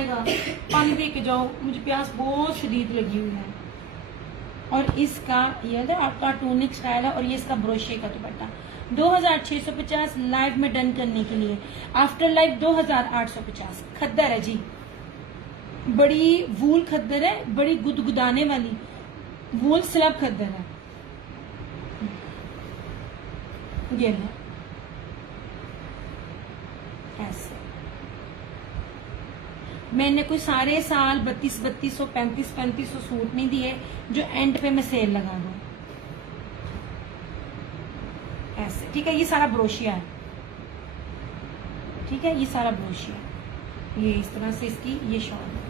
आएगा, पानी पी के जाओ, मुझे प्यास बहुत शदीद लगी हुई है। और इसका ये है आपका टूनिक स्टाइल है और ये इसका ब्रोशे का दुपट्टा 2650 लाइव में डन करने के लिए। आफ्टर लाइव 2850 खद्दर है जी, बड़ी वूल खद्दर है, बड़ी गुदगुदाने वाली वूल स्लब खद्दर है। ये है ऐसे। मैंने कोई सारे साल 3200 3500 सूट नहीं दिए जो एंड पे मैं सेल लगा दूं ऐसे। ठीक है, ये सारा ब्रोशिया है। ठीक है, ये सारा ब्रोशिया, ये इस तरह से इसकी ये शॉल है।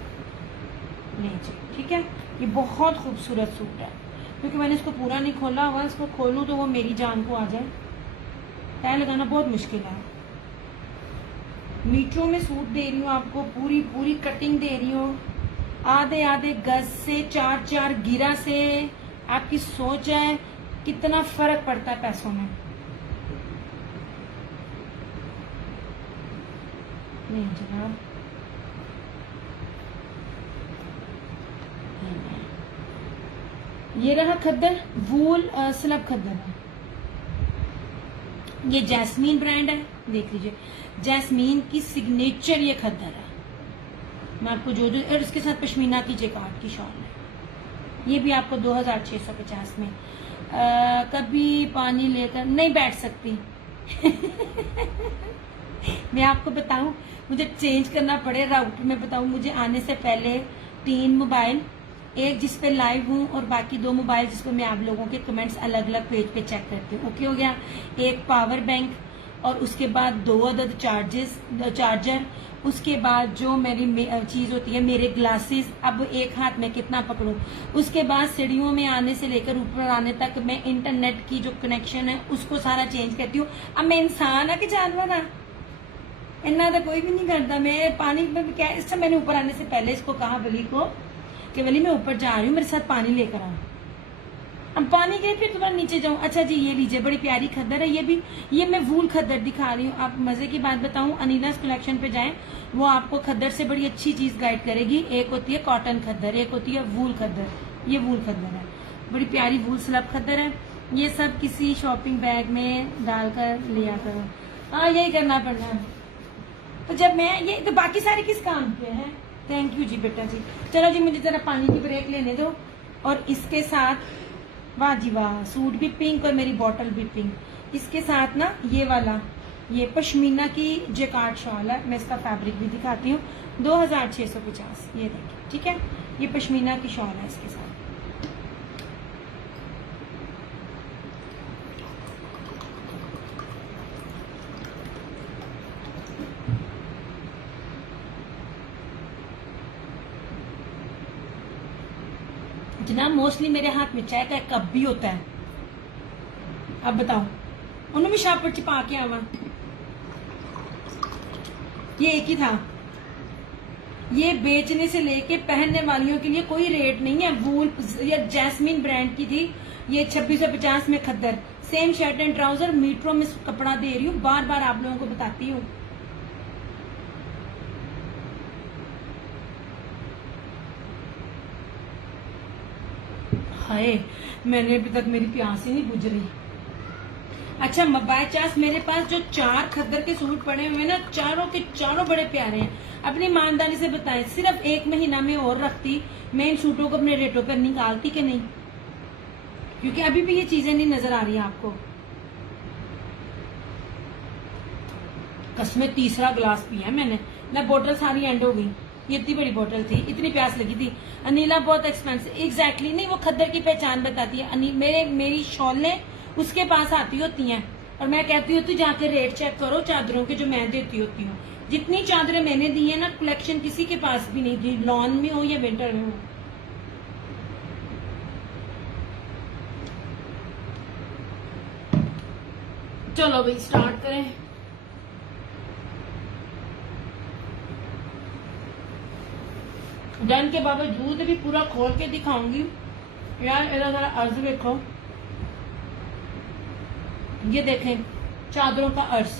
नहीं जी, ठीक है, ये बहुत खूबसूरत सूट है। क्योंकि मैंने इसको पूरा नहीं खोला हुआ, इसको खोलूं तो वो मेरी जान को आ जाए, तय लगाना बहुत मुश्किल है। मीटरों में सूट दे रही हूँ आपको, पूरी पूरी कटिंग दे रही हूँ, आधे आधे गज से 4-4 गिरा से। आपकी सोच है कितना फर्क पड़ता है पैसों में। नहीं जनाब, ये रहा खद्दर, वूल स्लब खद्दर है। ये जैस्मीन ब्रांड है, देख लीजिए, जैस्मीन की सिग्नेचर ये खद्दर है। मैं आपको जो और इसके साथ पश्मीना की जेकार्ड की शॉल है। ये भी आपको 2650 में। कभी पानी लेकर नहीं बैठ सकती मैं आपको बताऊं, मुझे चेंज करना पड़े राउटर में बताऊं। मुझे आने से पहले 3 मोबाइल, एक जिस पे लाइव हूँ और बाकी 2 मोबाइल जिस पे मैं आप लोगों के कमेंट्स अलग अलग पेज पे चेक करती हूँ। ओके हो गया। एक पावर बैंक और उसके बाद 2 अदद चार्जर, उसके बाद जो मेरी चीज होती है मेरे ग्लासेस, अब एक हाथ में कितना पकड़ूं। उसके बाद सीढ़ियों में आने से लेकर ऊपर आने तक मैं इंटरनेट की जो कनेक्शन है उसको सारा चेंज करती हूँ। अब मैं इंसान है कि जानवर है, इतना तो कोई भी नहीं करता। मैं पानी में क्या, इस मैंने ऊपर आने से पहले इसको कहा वली को कि वली मैं ऊपर जा रही हूँ, मेरे साथ पानी लेकर आओ। अब पानी गए फिर तुम्हारे नीचे जाऊं। अच्छा जी, ये लीजिए, बड़ी प्यारी खद्दर है ये भी। ये मैं वूल खद्दर दिखा रही हूँ। आप मजे की बात बताऊं, अनीलास कलेक्शन पे जाएं, वो आपको खद्दर से बड़ी अच्छी चीज गाइड करेगी। एक होती है कॉटन खद्दर, एक होती है वूल खद्दर। ये वूल खद्दर है, बड़ी प्यारी वूल स्लब खद्दर है। ये सब किसी शॉपिंग बैग में डालकर लिया करो। हाँ, यही करना पड़ना है। तो जब मैं ये तो बाकी सारे किस काम के हैं। थैंक यू जी बेटा जी। चलो जी, मुझे जरा पानी की ब्रेक लेने दो। और इसके साथ वाह जी वाह, सूट भी पिंक और मेरी बॉटल भी पिंक। इसके साथ ना ये वाला, ये पश्मीना की जेकार्ड शॉल है। मैं इसका फैब्रिक भी दिखाती हूँ, 2650। ये देखिए, ठीक है, ये पश्मीना की शॉल है इसके साथ। जनाब मोस्टली मेरे हाथ में चाय का कप भी होता है। अब बताओ, उन्होंने भी शापर चिपा के आवा, ये एक ही था। ये बेचने से लेके पहनने वालियों के लिए कोई रेट नहीं है। वूल या जैस्मीन ब्रांड की थी ये 2650 में खद्दर। सेम शर्ट एंड ट्राउजर, मीटरों में कपड़ा दे रही हूँ, बार बार आप लोगों को बताती हूँ। हाय, मैंने अभी तक मेरी प्यास ही नहीं बुझ रही। अच्छा, बाय चांस मेरे पास जो 4 खद्दर के सूट पड़े हुए ना, चारों के चारों बड़े प्यारे हैं। अपनी ईमानदारी से बताएं, सिर्फ 1 महीना में और रखती, मैं इन सूटों को अपने रेटों पर निकालती कि नहीं? क्योंकि अभी भी ये चीजें नहीं नजर आ रही आपको। कसमें 3रा गिलास पिया मैंने ना, बोतल सारी एंड हो गई। ये इतनी बड़ी बोतल थी, इतनी प्यास लगी थी। अनीला बहुत एक्सपेंसिव, एग्जैक्टली नहीं, वो खद्दर की पहचान बताती है। मेरी शॉलें उसके पास आती होती हैं और मैं कहती होती जाके रेट चेक करो चादरों के जो मैं देती होती हूँ। जितनी चादरें मैंने दी है ना, कलेक्शन किसी के पास भी नहीं थी, लॉन में हो या विंटर में हो। चलो भाई स्टार्ट करें। डन के बावजूद भी पूरा खोल के दिखाऊंगी यार। इधर जरा अर्ज देखो, ये देखें चादरों का अर्ज,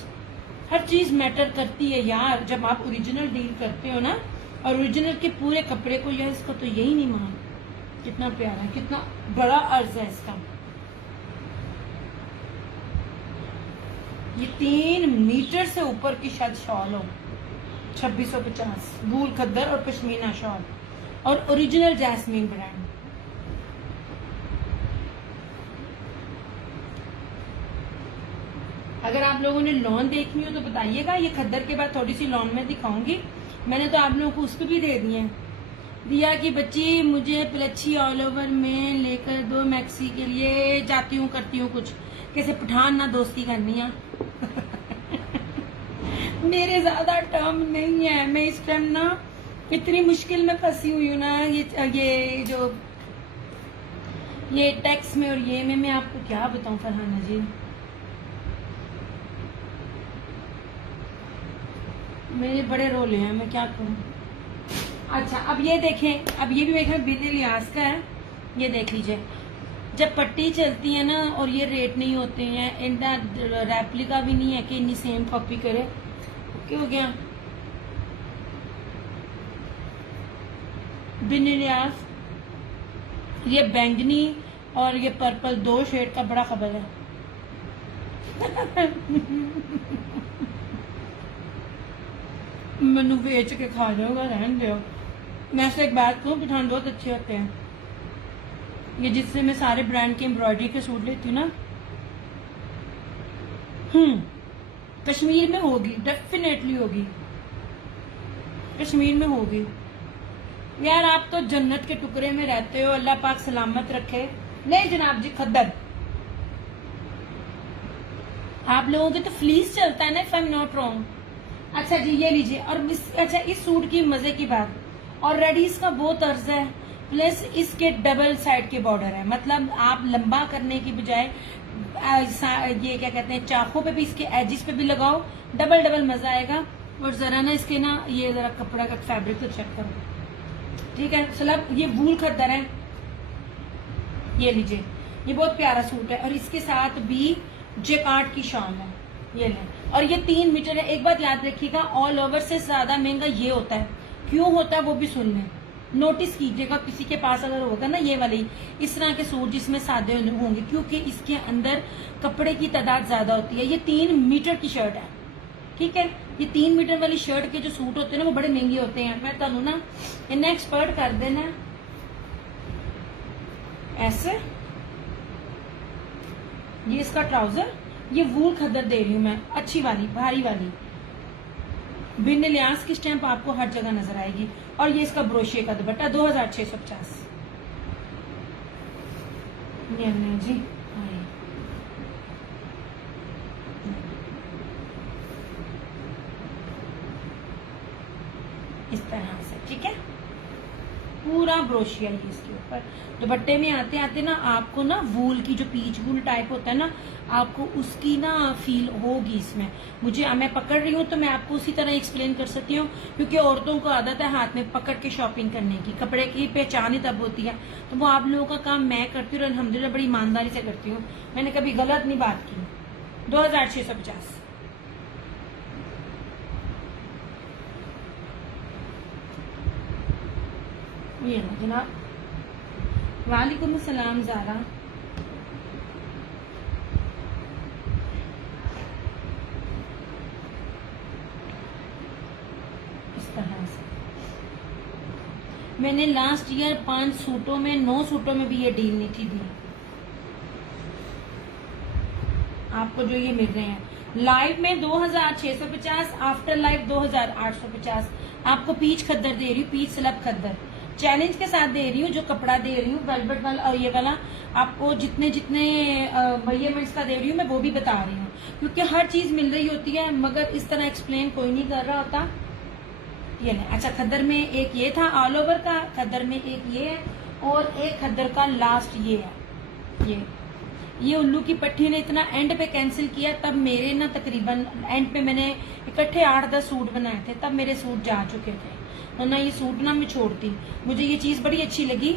हर चीज मैटर करती है यार। जब आप ओरिजिनल डील करते हो ना, और ओरिजिनल के पूरे कपड़े को या इसको तो यही नहीं मान। कितना प्यारा है, कितना बड़ा अर्ज है इसका। ये 3 मीटर से ऊपर की शायद शॉल हो। 2650 वूल खद्दर और पश्मीना शॉल और ओरिजिनल जैस्मीन ब्रांड। अगर आप लोगों ने लॉन देखनी हो तो बताइएगा। ये खद्दर के बाद थोड़ी सी लॉन में दिखाऊंगी। मैंने तो आप लोगों को उसको भी दे दिए हैं। दिया कि बच्ची मुझे प्लच्छी ऑल ओवर में लेकर दो, मैक्सी के लिए जाती हूँ करती हूँ कुछ, कैसे पठान ना दोस्ती करनी है। मेरे ज्यादा टर्म नहीं है, मैं इस टाइम ना इतनी मुश्किल में फंसी हुई हूँ ना। ये जो ये टैक्स में और ये में मैं आपको क्या बताऊं फरहाना जी। मेरे बड़े रोल हैं, मैं क्या करूं। अच्छा अब ये देखें, अब ये भी मेरे ख्याल बिन लिहाज का है। ये देख लीजिए, जब पट्टी चलती है ना और ये रेट नहीं होते हैं, इनका रेप्लिका भी नहीं है कि इन्नी सेम कॉपी करे। क्या हो गया बिन लिहाज, ये बैंगनी और ये पर्पल 2 शेड का बड़ा खबर है। मनु बेच के खा जाओगा, रहन दो। मैं से एक बात कहूँ, पठान बहुत अच्छे होते हैं। ये जिससे मैं सारे ब्रांड के एम्ब्रॉयडरी के सूट लेती हूँ ना, कश्मीर में होगी, डेफिनेटली होगी, कश्मीर में होगी। यार आप तो जन्नत के टुकड़े में रहते हो, अल्लाह पाक सलामत रखे। नहीं जनाब जी, खद्दर आप लोगों के तो फ्लीस चलता है ना, if I am not wrong. अच्छा जी ये लीजिए। और अच्छा इस सूट की मजे की बात, ऑलरेडी इसका बहुत अर्ज है, प्लस इसके डबल साइड के बॉर्डर है। मतलब आप लंबा करने की बजाय ये क्या कहते हैं, चाकों पे भी इसके एजिस पे भी लगाओ, डबल डबल मजा आएगा। और जरा ना इसके ना ये जरा कपड़ा का फैब्रिक तो चेक करो, ठीक है। सलब ये वूल खद्दर है, ये लीजिए, ये बहुत प्यारा सूट है। और इसके साथ भी जेकार्ड की शान है, ये ले। और ये 3 मीटर है। एक बात याद रखिएगा, ऑल ओवर से ज्यादा महंगा ये होता है। क्यों होता है वो भी सुन लें, नोटिस कीजिएगा। किसी के पास अगर होगा ना ये वाली इस तरह के सूट जिसमें सादे होंगे, क्योंकि इसके अंदर कपड़े की तादाद ज्यादा होती है। ये 3 मीटर की शर्ट है, ठीक है। ये 3 मीटर वाली शर्ट के जो सूट होते हैं ना वो बड़े महंगे होते हैं। मैं तुहानू ना इन्हें एक्सपर्ट कर देना ऐसे। ये इसका ट्राउजर, ये वूल खद्दर दे रही हूं मैं, अच्छी वाली भारी वाली, बिन लिहाज की स्टैंप आपको हर जगह नजर आएगी। और ये इसका ब्रोशिया का दुपट्टा 2650 जी। इस तरह से, ठीक है, पूरा ब्रोशिया ही इसके ऊपर। दुपट्टे में आते आते ना आपको ना वूल की जो पीच वूल टाइप होता है ना, आपको उसकी ना फील होगी इसमें। मैं पकड़ रही हूँ तो मैं आपको उसी तरह एक्सप्लेन कर सकती हूँ, क्योंकि औरतों को आदत है हाथ में पकड़ के शॉपिंग करने की। कपड़े की पहचान ही तब होती है। तो वो आप लोगों का काम मैं करती हूँ और अल्हम्दुलिल्लाह बड़ी ईमानदारी से करती हूँ। मैंने कभी गलत नहीं बात की। 2650 ये ना जनाब। वालेकुम अस्सलाम ज़ारा। इस तरह से मैंने लास्ट ईयर 5 सूटों में 9 सूटों में भी ये डील नहीं थी दी आपको जो ये मिल रहे हैं। लाइव में 2650, आफ्टर लाइव 2850। आपको पीच खद्दर दे रही हूँ, पीच स्लब खद्दर चैलेंज के साथ दे रही हूँ। जो कपड़ा दे रही हूँ वेलवेट वाला और ये वाला आपको जितने जितने मेजरमेंट्स का दे रही हूँ मैं वो भी बता रही हूँ, क्योंकि हर चीज मिल रही होती है मगर इस तरह एक्सप्लेन कोई नहीं कर रहा होता। ये नहीं। अच्छा खद्दर में एक ये था ऑल ओवर का, खद्दर में एक ये है और एक खद्दर का लास्ट ये है। ये उल्लू की पट्टी ने इतना एंड पे कैंसिल किया, तब मेरे ना तकरीबन एंड पे मैंने इकट्ठे 8-10 सूट बनाए थे, तब मेरे सूट जा चुके थे। वरना ये सूट ना मैं छोड़ती। मुझे ये चीज बड़ी अच्छी लगी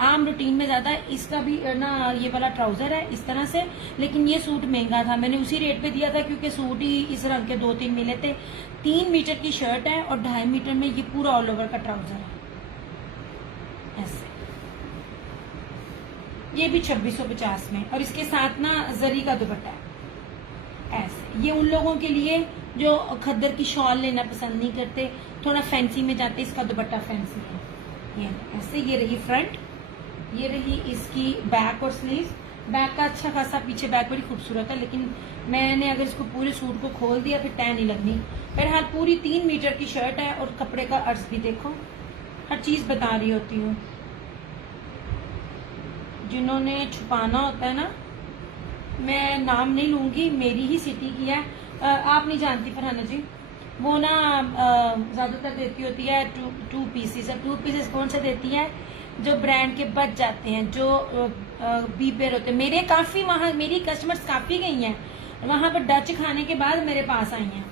आम रूटीन में ज्यादा। इसका भी ना ये वाला ट्राउजर है इस तरह से, लेकिन ये सूट महंगा था, मैंने उसी रेट पे दिया था क्योंकि सूट ही इस रंग के 2-3 मिले थे। 3 मीटर की शर्ट है और 2.5 मीटर में ये पूरा ऑल ओवर का ट्राउजर है ऐसे। ये भी 2650 में, और इसके साथ ना जरी का दुपट्टा है ऐसे। ये उन लोगों के लिए जो खद्दर की शॉल लेना पसंद नहीं करते, थोड़ा फैंसी में जाते, इसका दुपट्टा फैंसी है ये ऐसे। ये रही फ्रंट, ये रही इसकी बैक और स्लीव। बैक का अच्छा खासा पीछे बैक बड़ी खूबसूरत है, लेकिन मैंने अगर इसको पूरे सूट को खोल दिया फिर टैन नहीं लगनी। बहरहाल पूरी 3 मीटर की शर्ट है और कपड़े का अर्ज भी देखो, हर चीज बता रही होती हूँ। जिन्होंने छुपाना होता है ना, मैं नाम नहीं लूंगी, मेरी ही सिटी की है, आप नहीं जानती फरहाना जी, वो ना ज्यादातर देती होती है टू पीसेस। अब 2 पीसेस कौन सा देती है? जो ब्रांड के बच जाते हैं, जो बी पेयर होते हैं। मेरे काफी वहां मेरी कस्टमर्स काफी गई हैं वहां पर, डच खाने के बाद मेरे पास आई हैं।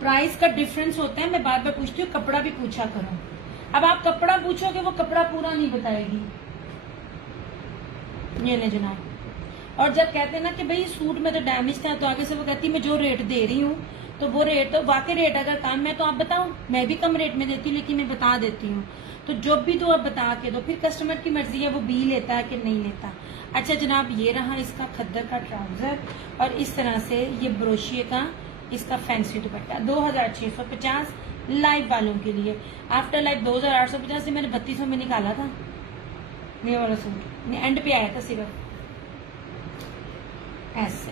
प्राइस का डिफरेंस होता है, मैं बार बार पूछती हूँ, कपड़ा भी पूछा करो। अब आप कपड़ा पूछोगे वो कपड़ा पूरा नहीं बताएगी। ये ले जनाब। और जब कहते हैं ना कि भाई सूट में तो डैमेज था, तो आगे से वो कहती मैं जो रेट दे रही हूँ तो वो रेट तो वाकई रेट अगर कम है तो आप बताओ, मैं भी कम रेट में देती हूँ लेकिन मैं बता देती हूँ। तो जो भी तो आप बता के दो, फिर कस्टमर की मर्जी है वो बी लेता है कि नहीं लेता। अच्छा जनाब, ये रहा इसका खद्दर का ट्राउजर और इस तरह से ये ब्रोशिये का इसका फैंसी दुपट्टा 2650 लाइव वालों के लिए। आफ्टर लाइव 2850 से मैंने 3200 में निकाला था ये वाला सूट, एंड पे आया था सिर्फ ऐसे।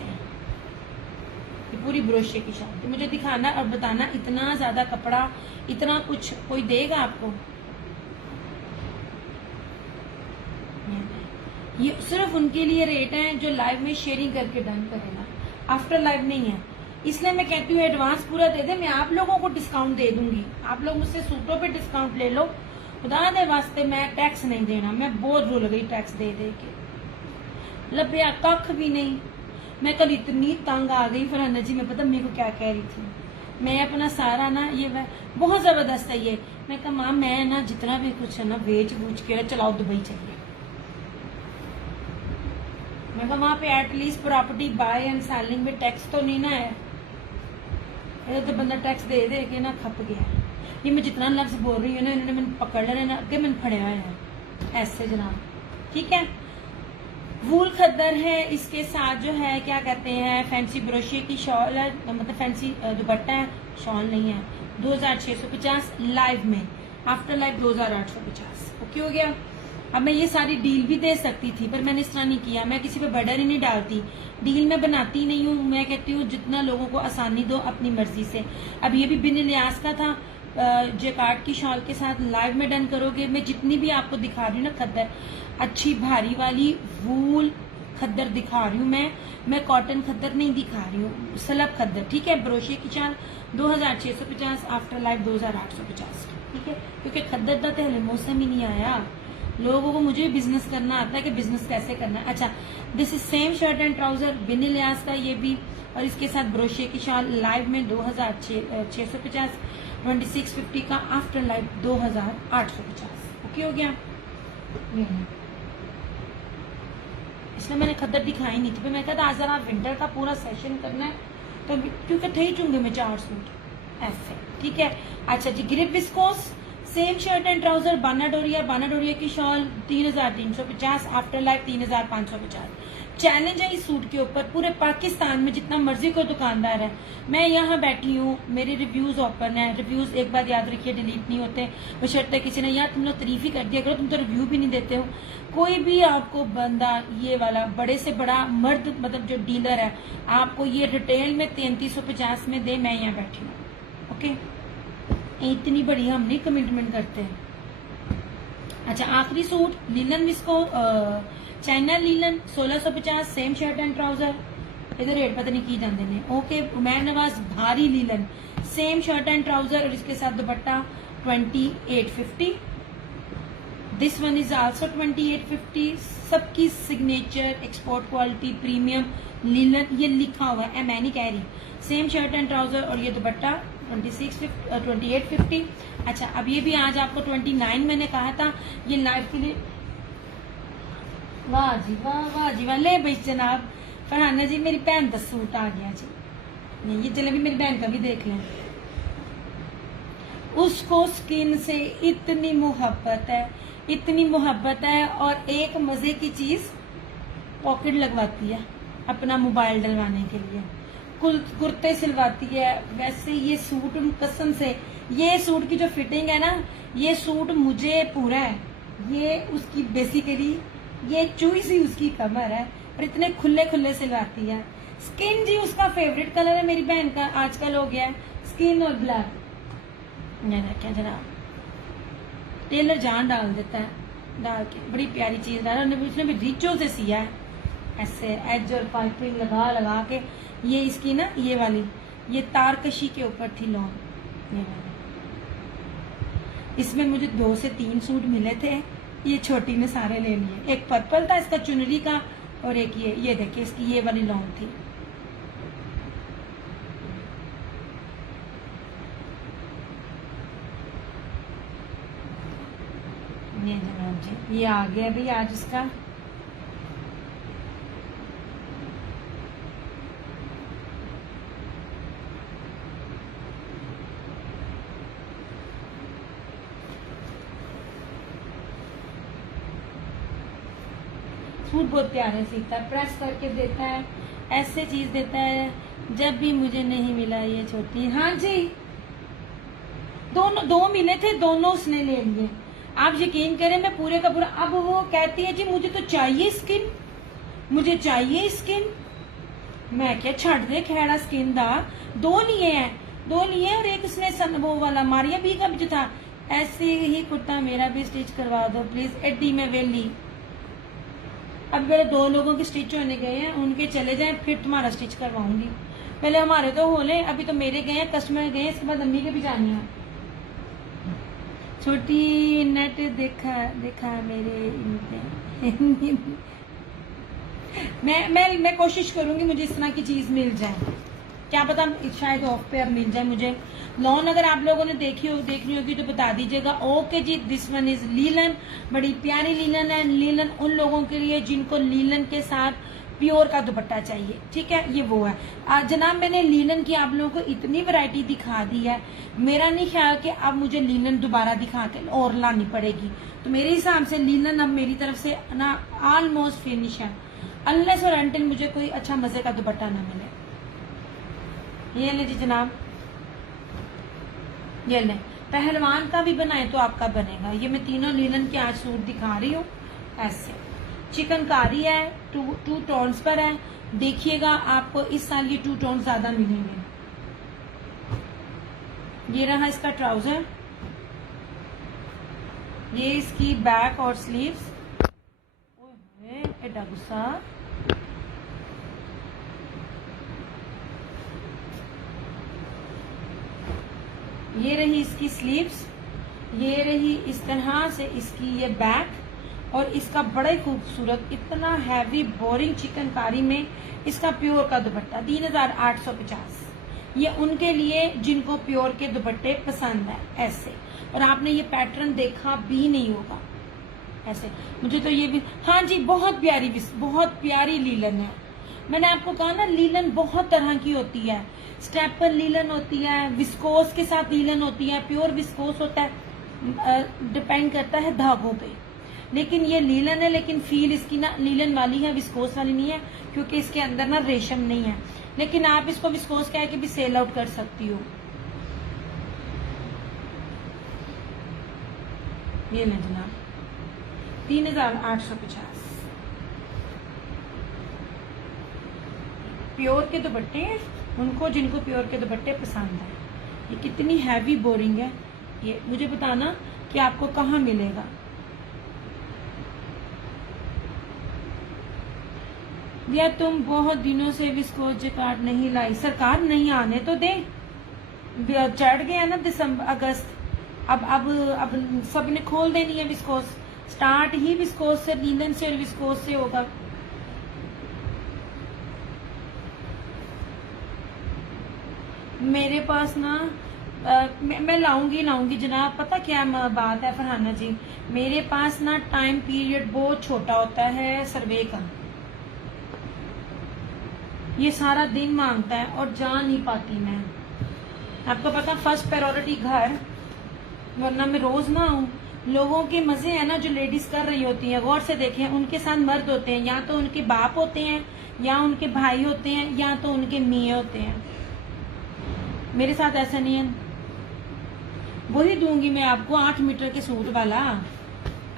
ये पूरी ब्रोशिये की शादी। तो मुझे दिखाना और बताना, इतना ज्यादा कपड़ा, इतना कुछ कोई देगा आपको? ये सिर्फ उनके लिए रेट है जो लाइव में शेयरिंग करके डन करेगा, आफ्टर लाइव नहीं है। इसलिए मैं कहती हूँ एडवांस पूरा दे दे, मैं आप लोगों को डिस्काउंट दे दूंगी। आप लोग मुझसे सूटों पे डिस्काउंट ले लो, खुदा दे वास्ते मैं टैक्स नहीं देना। मैं बहुत रुल गई टैक्स दे दे के, लपया कख भी नहीं। मैं कल इतनी तंग आ गई फरहाना जी, मैं पता मेरे को क्या कह रही थी। मैं अपना सारा ना ये बहुत जबरदस्त है ये। मैं कहा माँ मैं ना जितना भी कुछ है ना बेच बूझ के चलाओ, दुबई चाहिए। मैं कहा वहां पे at least property bye and selling में टैक्स तो नहीं ना है। ये तो बंदा टैक्स दे दे के ना खप गया। ये मैं जितना लफ्ज बोल रही हूँ ना, इन्होंने मैंने पकड़ लेना, अगे मैंने फड़े हुए हैं ऐसे जनाब। ठीक है, वूल खद्दर है, इसके साथ जो है क्या कहते हैं फैंसी ब्रोशिये की शॉल है, मतलब फैंसी दुपट्टा है, शॉल नहीं है। 2650 लाइव में, आफ्टर लाइव 2850। ओके हो गया। अब मैं ये सारी डील भी दे सकती थी पर मैंने इस तरह नहीं किया, मैं किसी पे बर्डन ही नहीं डालती। डील मैं बनाती नहीं हूँ, मैं कहती हूँ जितना लोगों को आसानी दो अपनी मर्जी से। अब ये भी बिन लिहाज का था, जेकार्ड की शॉल के साथ लाइव में डन करोगे। मैं जितनी भी आपको दिखा रही हूँ ना खद्दर, अच्छी भारी वाली वूल खद्दर दिखा रही हूँ मैं कॉटन खद्दर नहीं दिखा रही हूँ, सलब खद्दर। ठीक है, ब्रोशिये की शॉल 2650, आफ्टर लाइव 2850। ठीक है, क्योंकि खद्दर का पहले मौसम ही नहीं आया। लोगों को मुझे बिजनेस करना आता है कि बिजनेस कैसे करना है। अच्छा, this is same shirt and trouser बिन लिहाज का ये भी, और इसके साथ ब्रोशिये की शॉल लाइव में 2650, 2650 का, आफ्टर लाइव 2850। ओके हो गया। इसलिए मैंने खद्दर दिखाई नहीं थी, फिर मैं कहता आज जरा विंटर का पूरा सेशन करना है तो क्योंकि थे ही चूंगे मैं 4 सूट ऐसे। ठीक है। अच्छा जी, grip viscose same shirt and trouser बाना डोरिया की शॉल 3350, आफ्टर लाइफ 3550। चैलेंज है इस सूट के ऊपर पूरे पाकिस्तान में जितना मर्जी कोई दुकानदार है। मैं यहाँ बैठी हूँ, मेरे रिव्यूज ओपन है। रिव्यूज एक बार याद रखिए डिलीट नहीं होते, बशर्ते किसी ने यार तुम लोग तारीफ ही कर दिया करो, तुम तो रिव्यू भी नहीं देते हो। कोई भी आपको बंदा ये वाला बड़े से बड़ा मर्द मतलब जो डीलर है आपको ये रिटेल में 3350 में दे, मैं यहाँ बैठी हूँ। ओके, इतनी बड़ी हम नहीं कमिटमेंट करते। अच्छा, आखिरी suit linen viscose China linen 1650, same shirt and trouser. इधर रेट पता नहीं की जाते ने। ओके, उमैर नवाज भारी linen same shirt and trouser और इसके साथ dupatta 2850। This one is also 2850। सबकी signature export quality premium linen ये लिखा हुआ है, मैं नहीं कह रही। सेम शर्ट एंड ट्राउजर और ये दुपट्टा 2850। अच्छा, अब ये भी आज आपको 29 मैंने कहा था ये लाइव के लिए। वाह जी वाह, वाह जी वाह। ले भाई जनाब फरहाना जी, मेरी बहन का सूट आ गया जी। नहीं, ये चले भी मेरी बहन का भी देख लें। उसको स्किन से इतनी मोहब्बत है, इतनी मोहब्बत है, और एक मजे की चीज पॉकेट लगवाती है अपना मोबाइल डलवाने के लिए, कुर्ते सिलवाती है। वैसे ये सूट कसम से, ये सूट की जो फिटिंग है ना, ये सूट मुझे पूरा है। ये उसकी बेसिकली ये चुई सी उसकी कमर है, और इतने खुले खुले सिलवाती है। स्किन जी उसका फेवरेट कलर है, मेरी बहन का आजकल हो गया है स्किन और ब्लैक। क्या जनाब, टेलर जान डाल देता है, डाल के बड़ी प्यारी चीज डाला उसने भी रीचो से सिया है, ऐसे एज और पाइपिंग लगा लगा के। ये इसकी ना ये वाली ये तारकशी के ऊपर थी लॉन, ये वाली। इसमें मुझे 2 से 3 सूट मिले थे, ये छोटी ने सारे ले लिए। एक पर्पल था इसका चुनरी का, और एक ये देखिए इसकी ये वाली लॉन थी। ये जनाब जी ये आ गया भाई आज इसका। सूट बहुत प्यारे सीता है, प्रेस करके देता है, ऐसे चीज देता है। जब भी मुझे नहीं मिला ये छोटी, हाँ जी दोनों 2 मिले थे, दोनों उसने ले लिए। आप यकीन करें मैं पूरे का पूरा। अब वो कहती है जी मुझे तो चाहिए स्किन, मुझे चाहिए स्किन। मैं क्या छड़ दे खेड़ा स्किन दा, 2 लिए हैं, 2 लिए, और एक उसने वो वाला मारिया भी का भी जो था। ऐसे ही कुर्ता मेरा भी स्टिच करवा दो प्लीज, एडी में वेली। अब मेरे 2 लोगों के स्टिच होने गए हैं, उनके चले जाएं फिर तुम्हारा स्टिच करवाऊंगी। पहले हमारे तो हो ले, अभी तो मेरे गए हैं, कस्टमर गए हैं, इसके बाद अम्मी के भी जाने हैं। छोटी नेट देखा मेरे मैं कोशिश करूंगी मुझे इस तरह की चीज मिल जाए, क्या पता शायद ऑफ पे अब मिल जाए मुझे। लॉन अगर आप लोगों ने देखनी होगी तो बता दीजिएगा। ओके जी, दिस वन इज लीलन, बड़ी प्यारी लीलन है। लीलन उन लोगों के लिए जिनको लीलन के साथ प्योर का दुपट्टा चाहिए, ठीक है, ये वो है। जनाब मैंने लीलन की आप लोगों को इतनी वैरायटी दिखा दी है, मेरा नहीं ख्याल कि अब मुझे लीलन दोबारा दिखा के और लानी पड़ेगी। तो मेरे हिसाब से लीलन अब मेरी तरफ से ना ऑलमोस्ट फिनिश है, अनलेस और अनटिल मुझे कोई अच्छा मजे का दुपट्टा ना मिले। ये ले जी जनाब, ये ले। पहलवान का भी बनाए तो आपका बनेगा। ये मैं तीनों लीलन के आज सूट दिखा रही हूँ। ऐसे चिकनकारी है, 2 टोन्स पर है। देखिएगा आपको इस साल ये 2 टोन ज्यादा मिलेंगे। ये रहा इसका ट्राउजर, ये इसकी बैक और स्लीव्स। ओए एडा गुस्सा। ये रही इसकी स्लीव्स, ये रही इस तरह से इसकी ये बैक, और इसका बड़ा ही खूबसूरत इतना हैवी बोरिंग चिकनकारी में इसका प्योर का दुपट्टा 3850। ये उनके लिए जिनको प्योर के दुपट्टे पसंद है ऐसे। और आपने ये पैटर्न देखा भी नहीं होगा ऐसे। मुझे तो ये भी, हाँ जी बहुत प्यारी लीलन है। मैंने आपको कहा ना लीलन बहुत तरह की होती है। स्टेपल लीलन होती है, विस्कोस के साथ लीलन होती है, प्योर विस्कोस होता है, डिपेंड करता है धागों पे। लेकिन ये लीलन है, लेकिन फील इसकी ना लीलन वाली है, विस्कोस वाली नहीं है, क्योंकि इसके अंदर ना रेशम नहीं है। लेकिन आप इसको विस्कोस कह के भी सेल आउट कर सकती हो। ये ले जनाब 3850 प्योर के दुपट्टे हैं उनको जिनको प्योर के दुपट्टे पसंद है। ये कितनी हैवी बोरिंग है, ये मुझे बताना कि आपको कहाँ मिलेगा। या तुम बहुत दिनों से विस्कोस जैकार्ड नहीं लाई। सरकार नहीं आने तो दे, चढ़ गया ना दिसंबर अगस्त, अब सबने खोल देनी है विस्कोस। स्टार्ट ही विस्कोस से, लीलन से और विस्कोस से होगा। मेरे पास ना मैं लाऊंगी जनाब। पता क्या बात है फरहाना जी, मेरे पास ना टाइम पीरियड बहुत छोटा होता है सर्वे का, ये सारा दिन मांगता है और जा नहीं पाती मैं। आपको पता फर्स्ट प्रायोरिटी घर, वरना मैं रोज ना आऊं। लोगों के मजे है ना जो लेडीज कर रही होती हैं, गौर से देखें, उनके साथ मर्द होते हैं, या तो उनके बाप होते हैं, या उनके भाई होते हैं, या तो उनके मियाँ होते हैं। मेरे साथ ऐसा नहीं है। वही दूंगी मैं आपको 8 मीटर के सूट वाला,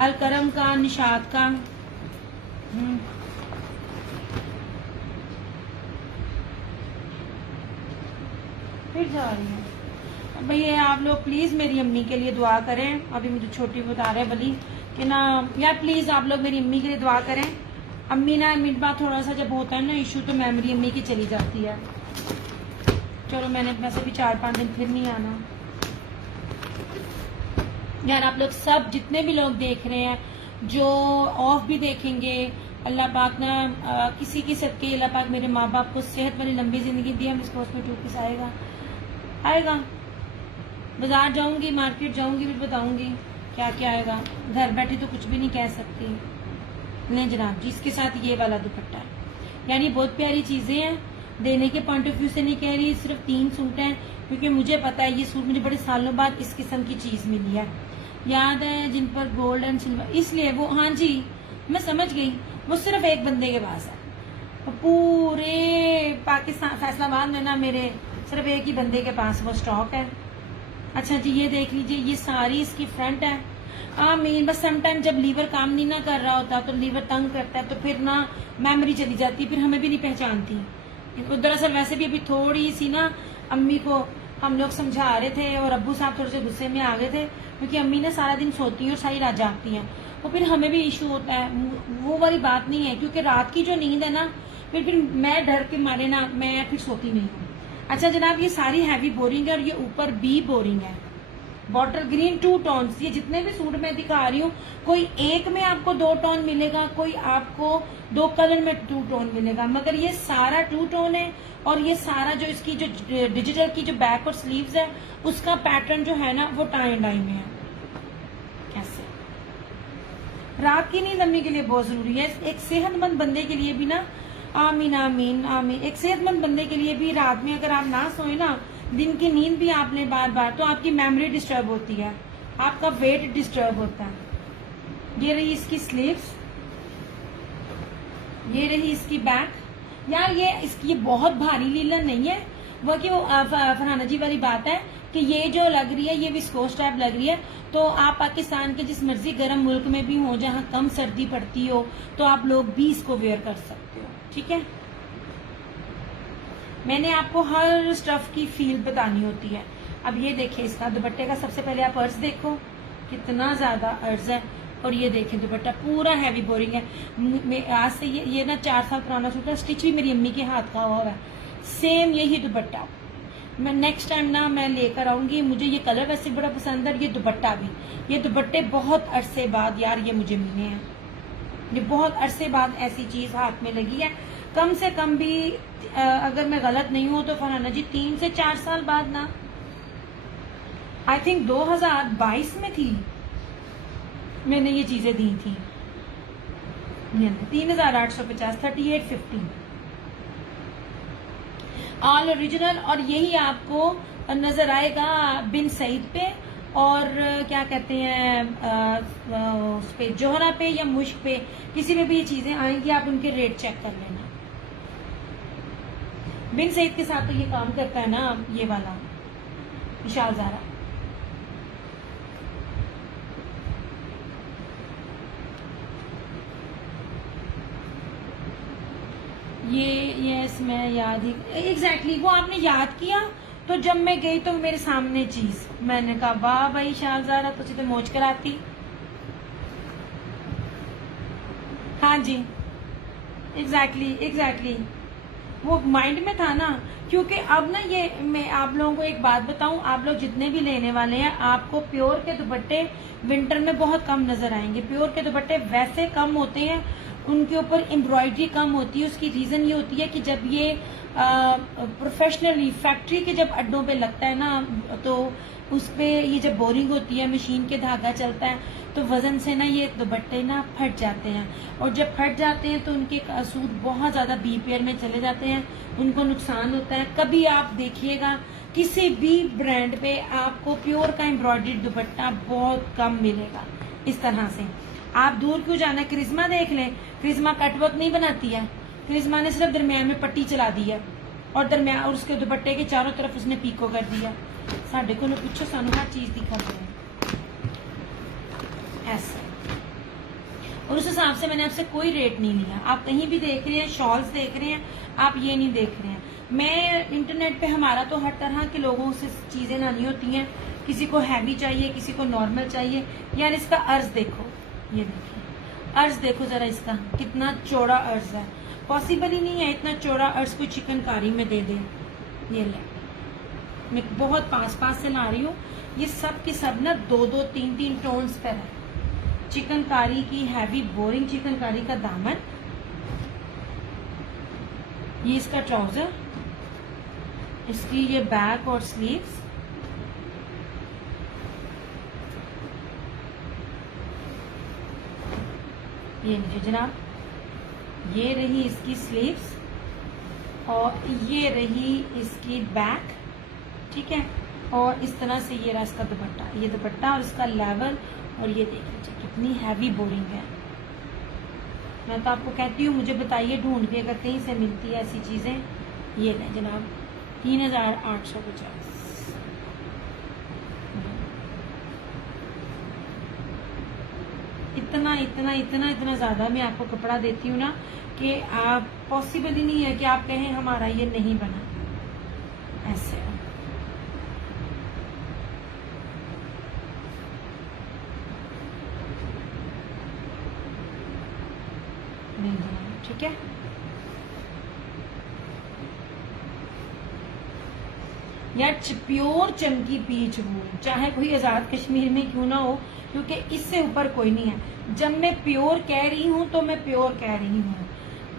अलकरम का, निशात का। फिर जा रही है भैया। आप लोग प्लीज मेरी अम्मी के लिए दुआ करें। अभी मुझे छोटी बता रहे बली कि ना यार प्लीज आप लोग मेरी अम्मी के लिए दुआ करें। अम्मी ना मिनट बाद थोड़ा सा जब होता है ना इशू, तो मेमोरी अम्मी की चली जाती है। चलो मैंने वैसे भी 4-5 दिन फिर नहीं आना। यार आप लोग सब जितने भी लोग देख रहे हैं, जो ऑफ भी देखेंगे, अल्लाह पाक ना किसी की सदके अल्लाह पाक मेरे माँ बाप को सेहत वाली लंबी जिंदगी दी। हम इसको उसमें 2 पीस आएगा। बाजार जाऊंगी, मार्केट जाऊंगी, फिर बताऊंगी क्या क्या आएगा। घर बैठे तो कुछ भी नहीं कह सकती। नहीं जनाब जी, इसके साथ ये वाला दुपट्टा है, यानी बहुत प्यारी चीजें हैं। देने के पॉइंट ऑफ व्यू से नहीं कह रही, सिर्फ 3 सूट हैं, क्योंकि मुझे पता है ये सूट मुझे बड़े सालों बाद इस किस्म की चीज मिली है। याद है जिन पर गोल्ड एंड सिल्वर, इसलिए वो, हाँ जी मैं समझ गई, वो सिर्फ एक बंदे के पास है। पूरे पाकिस्तान फैसलाबाद में ना मेरे सिर्फ एक ही बंदे के पास वो स्टॉक है। अच्छा जी ये देख लीजिए, ये सारी इसकी फ्रंट है। मीन बस समटाइम जब लीवर काम नहीं ना कर रहा होता, तो लीवर तंग करता है, तो फिर ना मेमोरी चली जाती, फिर हमें भी नहीं पहचानती। दरअसल वैसे भी अभी थोड़ी सी ना अम्मी को हम लोग समझा रहे थे, और अब्बू साहब थोड़े से गुस्से में आ गए थे, क्योंकि अम्मी ना सारा दिन सोती हैं और सारी रात जागती हैं, तो फिर हमें भी इशू होता है। वो वाली बात नहीं है, क्योंकि रात की जो नींद है ना, फिर मैं डर के मारे ना मैं फिर सोती नहीं हूँ। अच्छा जनाब, ये सारी हैवी बोरिंग है, और ये ऊपर भी बोरिंग है। बॉटल ग्रीन 2 टोन्स, ये जितने भी सूट मैं दिखा रही हूँ, कोई एक में आपको 2 टोन मिलेगा, कोई आपको 2 कलर में 2 टोन मिलेगा, मगर ये सारा 2 टोन है। और ये सारा जो इसकी जो डिजिटल की जो बैक और स्लीव्स है, उसका पैटर्न जो है ना वो टाई एंड डाई में है। कैसे रात की नींद अम्मी के लिए बहुत जरूरी है। एक सेहतमंद बंदे के लिए भी ना, आमीन आमीन आमीन, एक सेहतमंद बंदे के लिए भी रात में अगर आप ना सोए ना, दिन की नींद भी आप लें बार बार, तो आपकी मेमोरी डिस्टर्ब होती है, आपका वेट डिस्टर्ब होता है। ये रही इसकी स्लीव्स, ये रही इसकी बैक। यार ये बहुत भारी लीलन नहीं है, वो कि वो फरहाना जी वाली बात है कि ये जो लग रही है ये विस्कोस टाइप लग रही है। तो आप पाकिस्तान के जिस मर्जी गर्म मुल्क में भी हो, जहाँ कम सर्दी पड़ती हो, तो आप लोग भी इसको वेयर कर सकते हो। ठीक है, मैंने आपको हर स्टफ की फील बतानी होती है। अब ये देखिए इसका दुपट्टे का, सबसे पहले आप अर्ज देखो कितना ज्यादा अर्ज है, और ये देखें दुपट्टा पूरा हैवी बोरिंग है। आज से ये ना 4 साल पुराना सूट है, स्टिच भी मेरी अम्मी के हाथ का हुआ है, सेम यही दुपट्टा। मैं नेक्स्ट टाइम ना मैं लेकर आऊंगी। मुझे ये कलर वैसे बड़ा पसंद है, ये दुपट्टा भी। ये दुपट्टे बहुत अरसे बाद यार ये मुझे मिले हैं, ये बहुत अरसे बाद ऐसी चीज हाथ में लगी है। कम से कम भी अगर मैं गलत नहीं हूं तो फरहाना जी 3 से 4 साल बाद ना, आई थिंक 2022 में थी, मैंने ये चीजें दी थी। 3850 3850 ऑल ओरिजिनल। और यही आपको नजर आएगा बिन सईद पे, और क्या कहते हैं उस पे जोहरा पे या मुश्क पे, किसी में भी ये चीजें आएंगी, आप उनके रेट चेक कर लेना। बिन सईद के साथ तो ये काम करता है ना ये वाला विशाल ज़ारा। यस मैं याद ही एग्जैक्टली वो आपने याद किया। तो जब मैं गई तो मेरे सामने चीज, मैंने कहा वाह भाई शाहजारा तुझे तो मौज कराती। हाँ जी एग्जैक्टली वो माइंड में था ना, क्योंकि अब ना ये मैं आप लोगों को एक बात बताऊं, आप लोग जितने भी लेने वाले हैं, आपको प्योर के दुपट्टे विंटर में बहुत कम नजर आएंगे। प्योर के दुपट्टे वैसे कम होते हैं, उनके ऊपर एम्ब्रॉयडरी कम होती है। उसकी रीजन ये होती है कि जब ये प्रोफेशनली फैक्ट्री के जब अड्डों पे लगता है ना, तो उस पे ये जब बोरिंग होती है, मशीन के धागा चलता है, तो वजन से ना ये दुपट्टे ना फट जाते हैं, और जब फट जाते हैं तो उनके सूत बहुत ज्यादा बीपीएल में चले जाते हैं, उनको नुकसान होता है। कभी आप देखिएगा किसी भी ब्रांड पे आपको प्योर का एम्ब्रॉयडरी दुपट्टा बहुत कम मिलेगा इस तरह से। आप दूर क्यों जाना, करिश्मा देख लें, करिश्मा कटवर्क नहीं बनाती है, करिश्मा ने सिर्फ दरमियान में पट्टी चला दी है और दरमियान और उसके दुपट्टे के चारों तरफ उसने पीको कर दिया। साढ़े को पूछो सानू हर चीज दिखा रहे ऐसे, और उस हिसाब से मैंने आपसे कोई रेट नहीं लिया। आप कहीं भी देख रहे हैं, शॉल्स देख रहे हैं, आप ये नहीं देख रहे हैं। मैं इंटरनेट पे हमारा तो हर तरह के लोगों से चीजें लानी होती हैं, किसी को हैवी चाहिए, किसी को नॉर्मल चाहिए। यार इसका अर्ज देखो, ये देखिए अर्ज देखो जरा, इसका कितना चौड़ा अर्ज है। पॉसिबल ही नहीं है इतना चौड़ा अर्ज कोई चिकनकारी में दे दे। ये ले, मैं बहुत पास से ला रही हूँ, ये सब के सब ना 2-2, 3-3 टोन्स पर है। चिकनकारी की हैवी बोरिंग चिकनकारी का दामन, ये इसका ट्राउजर, इसकी ये बैक और स्लीव्स, ये लीजिए जनाब, ये रही इसकी स्लीव्स और ये रही इसकी बैक, ठीक है। और इस तरह से ये रहा इसका दुपट्टा, ये दुपट्टा और इसका लेवल, और ये देख लीजिए कितनी हैवी बोरिंग है। मैं तो आपको कहती हूँ मुझे बताइए ढूंढ के अगर कहीं से मिलती है ऐसी चीजें। ये लें जनाब 3850। इतना इतना इतना इतना ज्यादा मैं आपको कपड़ा देती हूँ ना कि आप पॉसिबल ही नहीं है कि आप कहें हमारा ये नहीं बना। ऐसे नहीं बना, ठीक है। यार प्योर चमकी पीच वूल, चाहे कोई आजाद कश्मीर में क्यों ना हो, क्योंकि इससे ऊपर कोई नहीं है। जब मैं प्योर कह रही हूँ तो मैं प्योर कह रही हूँ,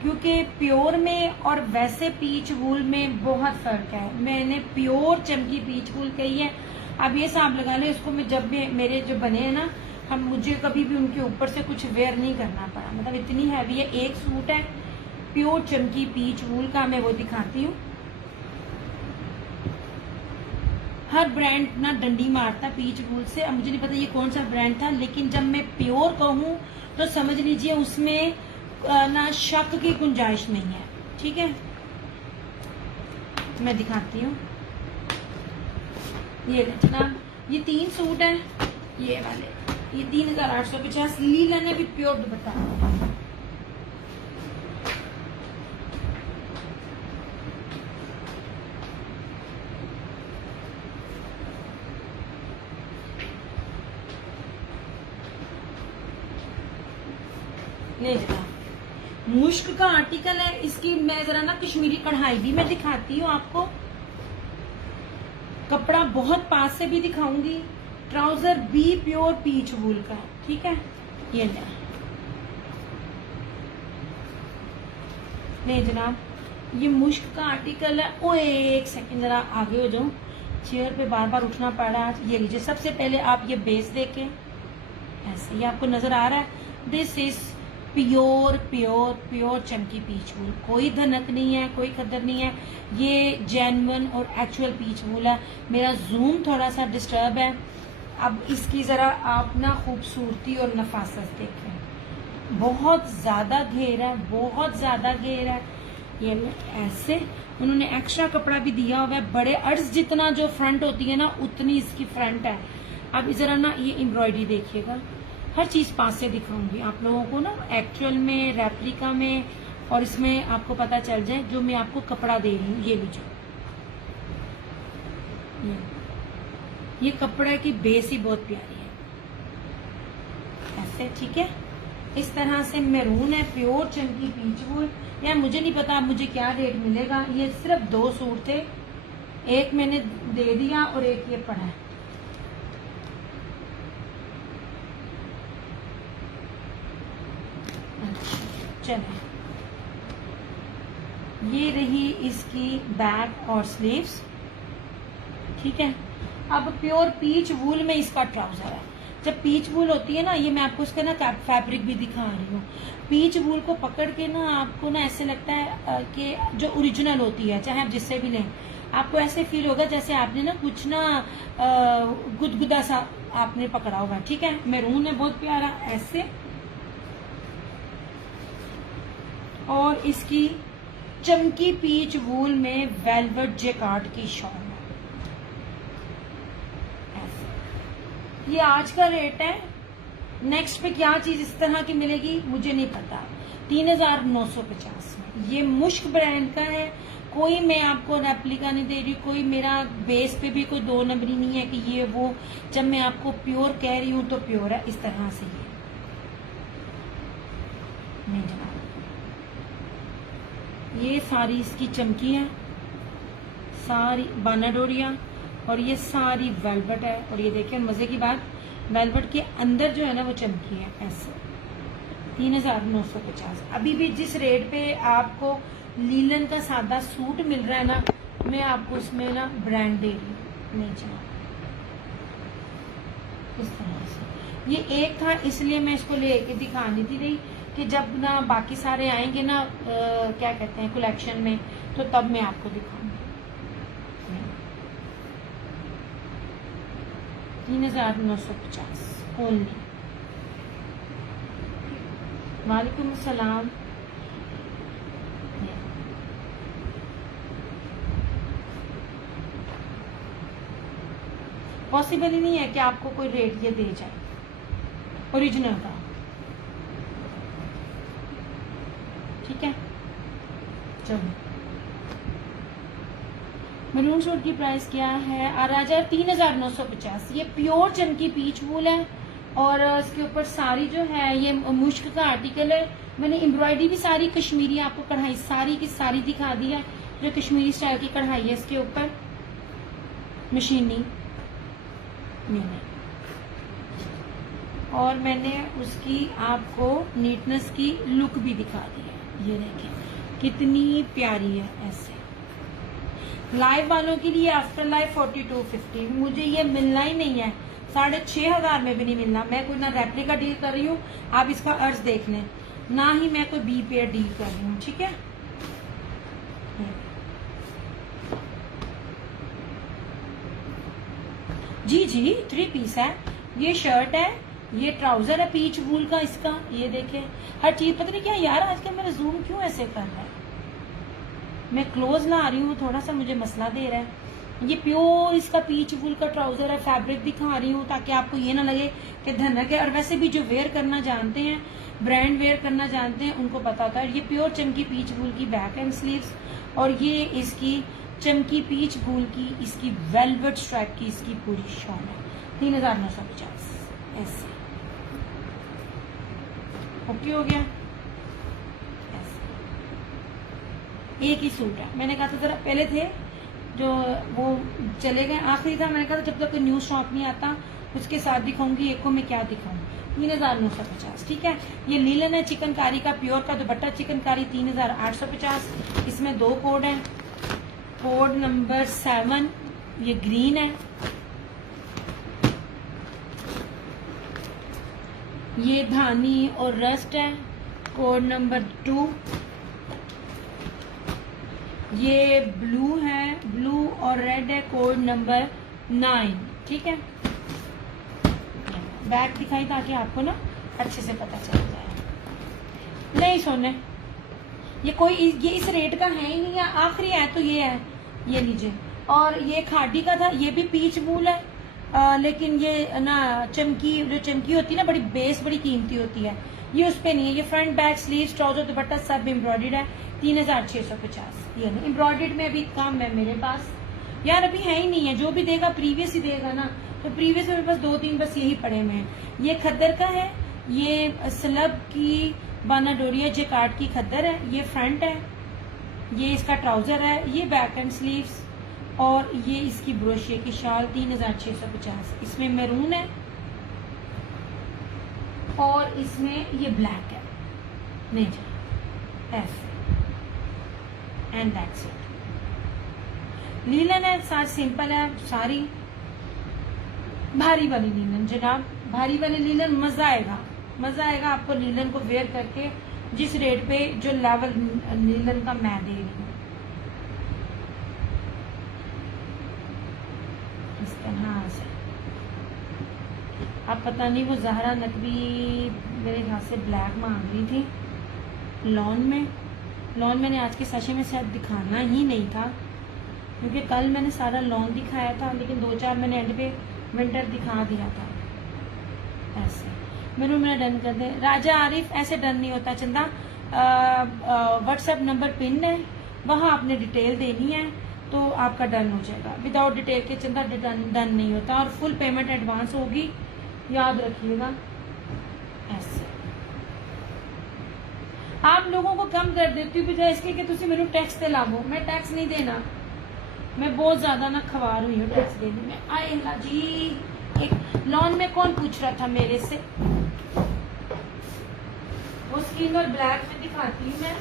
क्योंकि प्योर में और वैसे पीच वूल में बहुत फर्क है। मैंने प्योर चमकी पीच वूल कही है। अब ये हिसाब लगा लो, इसको मैं जब मेरे जो बने हैं ना, हम मुझे कभी भी उनके ऊपर से कुछ वेयर नहीं करना पड़ा, मतलब इतनी हैवी है। एक सूट है प्योर चमकी पीच वूल का, मैं वो दिखाती हूँ। हर ब्रांड ना डंडी मारता पीच वूल से। अब मुझे नहीं पता ये कौन सा ब्रांड था, लेकिन जब मैं प्योर कहूँ तो समझ लीजिए उसमें ना शक की गुंजाइश नहीं है, ठीक है। मैं दिखाती हूँ, ये जनाब ये 3 सूट हैं, ये वाले, ये 3850। लीला ने भी प्योर दुपट्टा, ले जनाब मुश्क का आर्टिकल है। इसकी मैं जरा ना कश्मीरी कढ़ाई भी मैं दिखाती हूँ आपको, कपड़ा बहुत पास से भी दिखाऊंगी। ट्राउजर भी प्योर पीच वूल का है, ठीक है। ये ले जनाब, ये मुश्क का आर्टिकल है। ओए एक सेकंड जरा आगे हो जाऊं, चेयर पे बार बार उठना पड़ रहा है। ये लीजिए, सबसे पहले आप ये बेस देखें, ऐसे ये आपको नजर आ रहा है। This is pure pure pure चमकी पीच वूल, कोई धनक नहीं है, कोई खदर नहीं है। ये जेन्युइन और एक्चुअल पीच वूल है। मेरा जूम थोड़ा सा डिस्टर्ब है। अब इसकी जरा आप ना खूबसूरती और नफासत देखें, बहुत ज्यादा घेर है, बहुत ज्यादा घेर है। ये ऐसे उन्होंने एक्स्ट्रा कपड़ा भी दिया हुआ है। बड़े अर्ज जितना जो फ्रंट होती है ना, उतनी इसकी फ्रंट है। अब जरा ना ये एम्ब्रॉयडरी देखिएगा, हर चीज पास से दिखाऊंगी आप लोगों को ना, एक्चुअल में, रेप्लिका में, और इसमें आपको पता चल जाए जो मैं आपको कपड़ा दे रही हूँ। ये लीजिए, ये कपड़ा की बेस ही बहुत प्यारी है, ऐसे, ठीक है। इस तरह से मैरून है, प्योर चमकी पीच वूल। यार मुझे नहीं पता मुझे क्या रेट मिलेगा। ये सिर्फ 2 सूट थे, एक मैंने दे दिया और एक ये पड़ा है। चलें, ये रही इसकी बैक और स्लीव्स, ठीक है। अब प्योर पीच वूल में इसका ट्राउजर है। जब पीच वूल होती है ना, ये मैं आपको उसका ना फैब्रिक भी दिखा रही हूँ। पीच वूल को पकड़ के ना आपको ना ऐसे लगता है कि जो ओरिजिनल होती है, चाहे आप जिससे भी लें, आपको ऐसे फील होगा जैसे आपने ना कुछ ना गुदगुदा सा आपने पकड़ा होगा, ठीक है। मैरून है, बहुत प्यारा ऐसे। और इसकी चमकी पीच वूल में वेलवेट जेकार्ड की शॉल है, ऐसे। ये आज का रेट है। नेक्स्ट पे क्या चीज इस तरह की मिलेगी मुझे नहीं पता। 3950 में ये मुश्क ब्रांड का है। कोई मैं आपको रेप्लिका नहीं दे रही, कोई मेरा बेस पे भी कोई 2 नंबरी नहीं है कि ये वो। जब मैं आपको प्योर कह रही हूं तो प्योर है, इस तरह से। ये नहीं जनाब, ये सारी इसकी चमकी है, सारी बानाडोरिया, और ये सारी वेलवेट है। और ये देखिए मजे की बात, वेलवेट के अंदर जो है ना वो चमकी है ऐसे। 3950। अभी भी जिस रेट पे आपको लीलन का सादा सूट मिल रहा है ना, मैं आपको उसमें ना ब्रांड दे रही हूँ। नहीं चाहिए इस तरह से। ये एक था इसलिए मैं इसको लेके दिखा नहीं थी रही कि जब ना बाकी सारे आएंगे ना क्या कहते हैं कलेक्शन में, तो तब मैं आपको दिखाऊंगी। 3950 ओनली। वालेकुम सलाम। पॉसिबल ही नहीं है कि आपको कोई रेट ये दे जाए ओरिजिनल का, ठीक है। चलो, मरून सूट की प्राइस क्या है? आराजा 3950। ये प्योर चमकी पीच वूल है और इसके ऊपर सारी जो है ये मुश्क का आर्टिकल है। मैंने एम्ब्रॉयडरी भी सारी कश्मीरी आपको कढ़ाई सारी की सारी दिखा दी है, जो कश्मीरी स्टाइल की कढ़ाई है इसके ऊपर, मशीनी नहीं। और मैंने उसकी आपको नीटनेस की लुक भी दिखा दी है। ये देखिए कितनी प्यारी है ऐसे। लाइव वालों के लिए आफ्टर लाइव 4250। मुझे ये मिलना ही नहीं है, 6500 में भी नहीं मिलना। मैं कोई ना रेप्लिका डील कर रही हूँ, आप इसका अर्ज देख लें, ना ही मैं कोई बी पेयर डील कर रही हूँ, ठीक है। जी जी 3 पीस है। ये शर्ट है, ये ट्राउजर है पीच वूल का इसका। ये देखे हर चीज, पता नहीं क्या यार आजकल मेरा जूम क्यों ऐसे कर रहा है। मैं क्लोज ला रही हूँ, थोड़ा सा मुझे मसला दे रहा है। ये प्योर इसका पीच वूल का ट्राउजर है। फैब्रिक दिखा रही हूँ ताकि आपको ये ना लगे कि धनक है। और वैसे भी जो वेयर करना जानते हैं, ब्रांड वेयर करना जानते हैं, उनको पता होता है। ये प्योर चमकी पीच वूल की बैक एंड स्लीव्स, और ये इसकी चमकी पीच वूल की इसकी वेलवेट स्ट्राइप की इसकी पूरी शॉल है। 3950 ऐसे। ओके हो गया। एक ही सूट है। मैंने कहा था जरा पहले थे जो वो चले गए, आखिरी था। मैंने कहा था जब तक कोई न्यू स्टॉक नहीं आता उसके साथ दिखाऊंगी। एक को मैं क्या दिखाऊं। 3950, ठीक है। ये लीलन है चिकनकारी का, प्योर का दुपट्टा चिकनकारी 3850। इसमें 2 कोड हैं। कोड नंबर 7 ये ग्रीन है, ये धानी और रस्ट है। कोड नंबर 2 ये ब्लू है, ब्लू और रेड है। कोड नंबर 9, ठीक है। बैक दिखाई ताकि आपको ना अच्छे से पता चल जाए। नहीं सोने, ये कोई ये इस रेट का है ही नहीं है, आखिरी है तो ये है, ये लीजिए। और ये खादी का था, ये भी पीच वूल है। लेकिन ये ना चमकी, जो चमकी होती है ना बड़ी बेस बड़ी कीमती होती है, ये उस पे नहीं है। ये फ्रंट बैक स्लीव ट्राउजर दुपट्टा सब एम्ब्रॉयडर्ड है। 3650। ये नहीं एम्ब्रॉयडर्ड में अभी कम है मेरे पास यार, अभी है ही नहीं है। जो भी देगा प्रीवियस ही देगा ना, तो प्रीवियस मेरे पास 2-3 बस यही पड़े हुए हैं। ये खद्दर का है, ये स्लब की बानाडोरिया जेकार्ड की खद्दर है। ये फ्रंट है, ये इसका ट्राउजर है, ये बैक एंड स्लीव्स, और ये इसकी ब्रोशिये की शाल 3650। इसमें मैरून है और इसमें ये ब्लैक है। नहीं जी ऐसे, एंड दैट्स इट। लीलन है सारी सिंपल है, सारी भारी वाली लीलन जनाब, भारी वाली लीलन मजा आएगा, मजा आएगा आपको लीलन को वेयर करके, जिस रेट पे जो लेवल लीलन का मैं दे रही हूँ। इस तरह से अब पता नहीं वो ज़हरा नकवी मेरे ख्याल से ब्लैक मांग रही थी लॉन में। लॉन मैंने आज के सेशन में शायद दिखाना ही नहीं था, क्योंकि कल मैंने सारा लॉन दिखाया था, लेकिन 2-4 मैंने एंड पे विंटर दिखा दिया था। ऐसे मेरा डन कर दे राजा आरिफ, ऐसे डन नहीं होता चंदा। व्हाट्सएप नंबर पिन है, वहाँ आपने डिटेल देनी है तो आपका डन हो जाएगा। विदाउट डिटेल के चंदा डन नहीं होता, और फुल पेमेंट एडवांस होगी, याद रखिएगा। ऐसे आप लोगों को कम कर देती हूँ बजाय इसके कि तुम मेनू टैक्स ते लावो। मैं टैक्स नहीं देना, मैं बहुत ज्यादा ना खवार हुई हूँ टैक्स देने में। आए अल्लाह जी, एक लॉन में कौन पूछ रहा था मेरे से, वो स्किन और ब्लैक में दिखाती हूँ मैं।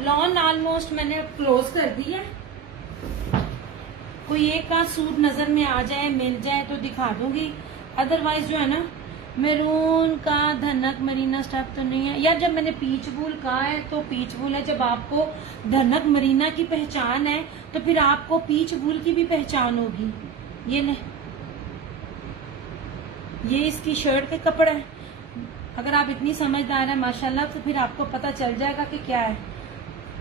लॉन ऑलमोस्ट मैंने क्लोज कर दी है, कोई एक का सूट नजर में आ जाए मिल जाए तो दिखा दूंगी, अदरवाइज जो है ना मेरून का धनक मरीना स्टफ तो नहीं है यार। जब मैंने पीच वूल कहा है तो पीच वूल है, जब आपको धनक मरीना की पहचान है तो फिर आपको पीच वूल की भी पहचान होगी। ये ले, ये इसकी शर्ट के कपड़े हैं। अगर आप इतनी समझदार है माशाल्लाह तो फिर आपको पता चल जाएगा कि क्या है।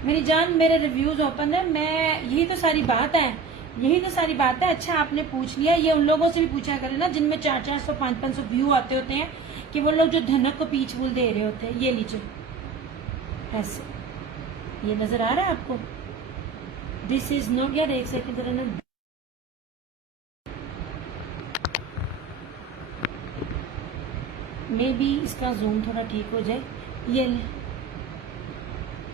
मेरी जान मेरे रिव्यूज ओपन है, मैं यही तो सारी बात है, यही तो सारी बात है। अच्छा आपने पूछ लिया, ये उन लोगों से भी पूछा करें ना जिनमें 400-400 500-500 व्यू आते होते हैं, कि वो लोग जो धनक को पीच वूल दे रहे होते हैं। ये लीजिए ऐसे, ये नजर आ रहा है आपको? दिस इज नॉट यार, एक सेकंड जरा ना, मे बी इसका जूम थोड़ा ठीक हो जाए। ये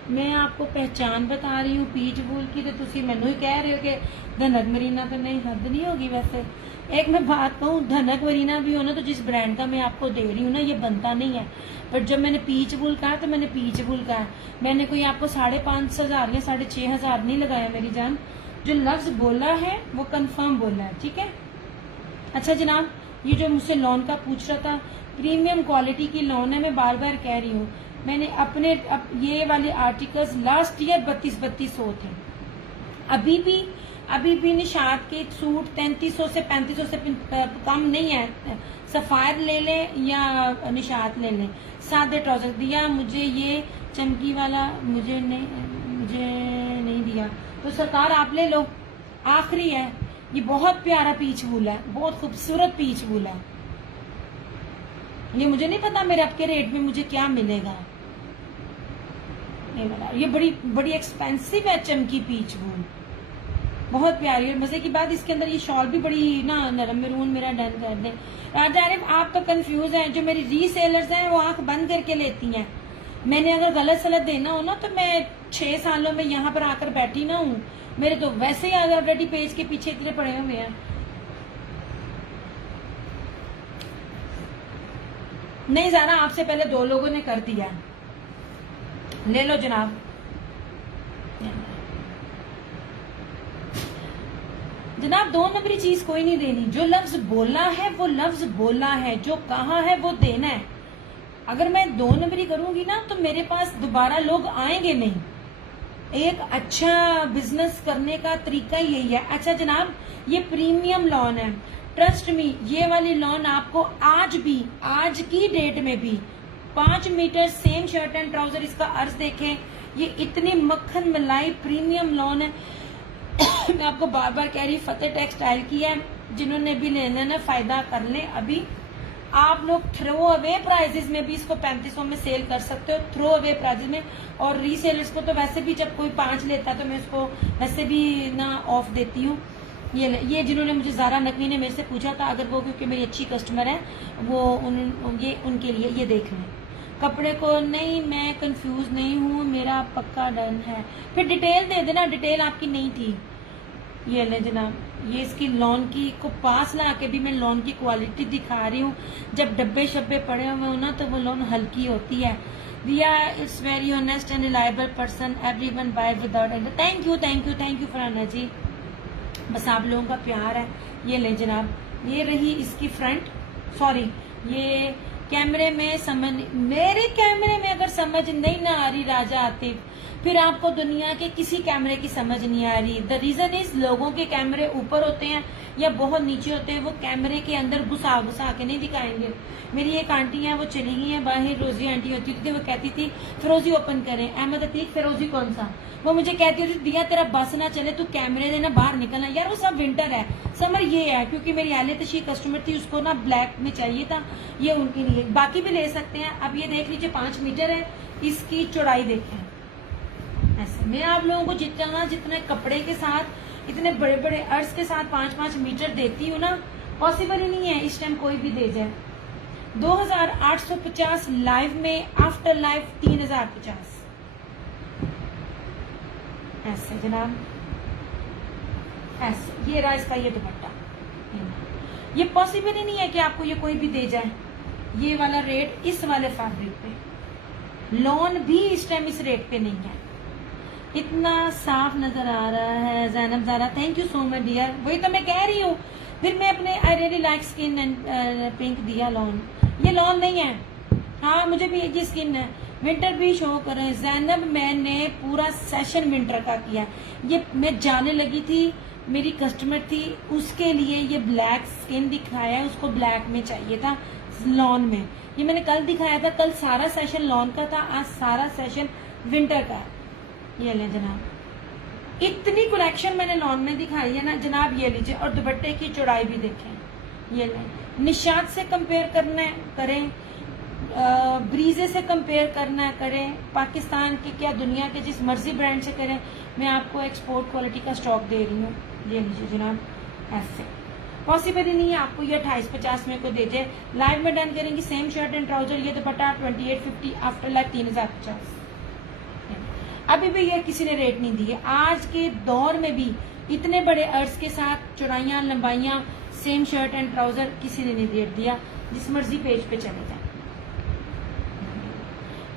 मैं आपको पहचान बता रही हूँ पीच वूल की, तो तुसी मैनू ही कह रहे हो कि धनक मरीना, तो नहीं हद नहीं होगी। वैसे एक मैं बात कहूँ, धनक मरीना भी हो ना तो जिस ब्रांड का मैं आपको दे रही हूँ ना, ये बनता नहीं है। पर जब मैंने पीच वूल कहा तो मैंने पीच वूल कहा, मैंने कोई आपको 5,500 या 6,500 नहीं लगाया मेरी जान। जो लफ्ज बोला है वो कंफर्म बोला है, ठीक है। अच्छा जनाब, ये जो मुझसे लोन का पूछ रहा था, प्रीमियम क्वालिटी की लोन है, मैं बार बार कह रही हूँ। मैंने अपने ये वाले आर्टिकल्स लास्ट ईयर 3200 थे। अभी भी निशात के सूट 3300 से 3500 से कम नहीं है। सफायर ले लें या निशात ले लें, सादे ट्राउजर दिया मुझे, ये चमकी वाला मुझे नहीं दिया, तो सरकार आप ले लो, आखिरी है। ये बहुत प्यारा पीच वूल है, बहुत खूबसूरत पीच वूल है। ये मुझे नहीं पता मेरे आपके रेट में मुझे क्या मिलेगा, नहीं पता। ये बड़ी एक्सपेंसिव है चमकी पीच वूल, बहुत प्यारी। और मजे की बात, इसके अंदर ये शॉल भी बड़ी ना नरम। मेरून मेरा डन कर दे। राजा आरिफ आप तो कंफ्यूज हैं, जो मेरी रीसेलर्स हैं वो आंख बंद करके लेती हैं। मैंने अगर गलत सलत देना हो ना तो मैं 6 सालों में यहाँ पर आकर बैठी ना हूँ, मेरे तो वैसे ही ऑलरेडी पेज के पीछे इतने पड़े हुए हैं। नहीं जाना, आपसे पहले 2 लोगों ने कर दिया, ले लो जनाब। जनाब 2 नंबरी चीज कोई नहीं देनी, जो लफ्ज बोला है वो लफ्ज बोला है, जो कहा है वो देना है। अगर मैं 2 नंबरी करूंगी ना तो मेरे पास दोबारा लोग आएंगे नहीं। एक अच्छा बिजनेस करने का तरीका यही है। अच्छा जनाब, ये प्रीमियम लॉन है, ट्रस्ट मी, ये वाली लॉन आपको आज की डेट में भी 5 metre same shirt and trouser, इसका अर्ज देखें, ये इतनी मक्खन मलाई प्रीमियम लॉन है। मैं आपको बार बार कह रही, फतेह टेक्सटाइल की है, जिन्होंने भी लेना ना फायदा कर ले। अभी आप लोग थ्रो अवे प्राइजेस में भी इसको 3500 में सेल कर सकते हो, थ्रो अवे प्राइजेस में। और रीसेलर्स को तो वैसे भी जब कोई 5 लेता है तो मैं उसको वैसे भी ना ऑफ देती हूँ। ये जिन्होंने मुझे ज़ारा नकवी ने मेरे से पूछा था, अगर वो क्योंकि मेरी अच्छी कस्टमर है, वो ये उनके लिए ये देख लें। कपड़े को नहीं, मैं कंफ्यूज नहीं हूँ, मेरा पक्का डन है। फिर डिटेल दे देना, डिटेल आपकी नहीं थी। ये ले जनाब, ये इसकी लॉन की को पास ला के भी मैं लॉन की क्वालिटी दिखा रही हूँ। जब डब्बे शब्बे पड़े हुए हो ना तो वो लॉन हल्की होती है। Dia it's very honest and reliable person, everyone by without and. Thank you thank you thank you Farhana ji, बस आप लोगों का प्यार है। ये ले जनाब, ये रही इसकी फ्रंट, सॉरी ये कैमरे में समझ, मेरे कैमरे में अगर समझ नहीं ना आ रही राजा आतिफ, फिर आपको दुनिया के किसी कैमरे की समझ नहीं आ रही। द रीजन इज लोगों के कैमरे ऊपर होते हैं या बहुत नीचे होते हैं, वो कैमरे के अंदर घुसा घुसा के नहीं दिखाएंगे। मेरी एक आंटी है, वो चली गई है बाहर, रोजी आंटी होती थी, वो कहती थी फिरोजी ओपन करें, अहमद अतीक फिरोजी कौन सा, वो मुझे कहती होती दिया तेरा बस ना चले, तू कैमरे देना बाहर निकलना। यार वो सब विंटर है, समर ये है, क्योंकि मेरी आले तशी कस्टमर थी, उसको ना ब्लैक में चाहिए था, ये उनके लिए। बाकी भी ले सकते हैं। अब ये देख लीजिए 5 मीटर है, इसकी चौड़ाई देखें। ऐसे मैं आप लोगों को जितने कपड़े के साथ, इतने बड़े बड़े अर्ज के साथ 5-5 मीटर देती हूँ ना, पॉसिबल ही नहीं है इस टाइम कोई भी दे जाए। 2850 लाइव में, आफ्टर लाइव 3050। ऐसे जनाब, ऐसे ये रहा इसका ये दुपट्टा। ये पॉसिबल ही नहीं है कि आपको ये कोई भी दे जाए। ये वाला रेट इस वाले फैब्रिक पे, लॉन भी इस टाइम इस रेट पे नहीं है। इतना साफ नजर आ रहा है। Zainab Zara, thank you so much dear. वही तो मैं कह रही हूँ, फिर मैं अपने I really like skin and pink दिया लॉन, ये लॉन नहीं है। हाँ मुझे भी ये स्किन है। विंटर भी शो कर रहे हैं जैनब, मैंने पूरा सेशन विंटर का किया। ये मैं जाने लगी थी, मेरी कस्टमर थी, उसके लिए ये ब्लैक स्किन दिखाया है, उसको ब्लैक में चाहिए था लॉन में। ये मैंने कल दिखाया था, कल सारा सेशन लॉन का था, आज सारा सेशन विंटर का। ये ले जनाब, इतनी कलेक्शन मैंने लॉन में दिखाई है ना जनाब। ये लीजिए, और दुपट्टे की चौड़ाई भी देखें। ये ले, निशात से कंपेयर करना है करें, ब्रीजे से कंपेयर करना है करें, पाकिस्तान के क्या दुनिया के जिस मर्जी ब्रांड से करें। मैं आपको एक्सपोर्ट क्वालिटी का स्टॉक दे रही हूँ। ये लीजिए जनाब, ऐसे पॉसिबल ही नहीं है आपको ये 2850 में को दे जाए। लाइव में डन करेंगे सेम शर्ट एंड ट्राउजर, ये दुपट्टा 2850, आफ्टर लाइव 3050। अभी भी ये किसी ने रेट नहीं दिए। आज के दौर में भी इतने बड़े अर्ज के साथ चौड़ाइयाँ लंबाइयाँ, सेम शर्ट एंड ट्राउजर किसी ने नहीं रेट दिया। जिस मर्जी पेज पे चले जाए।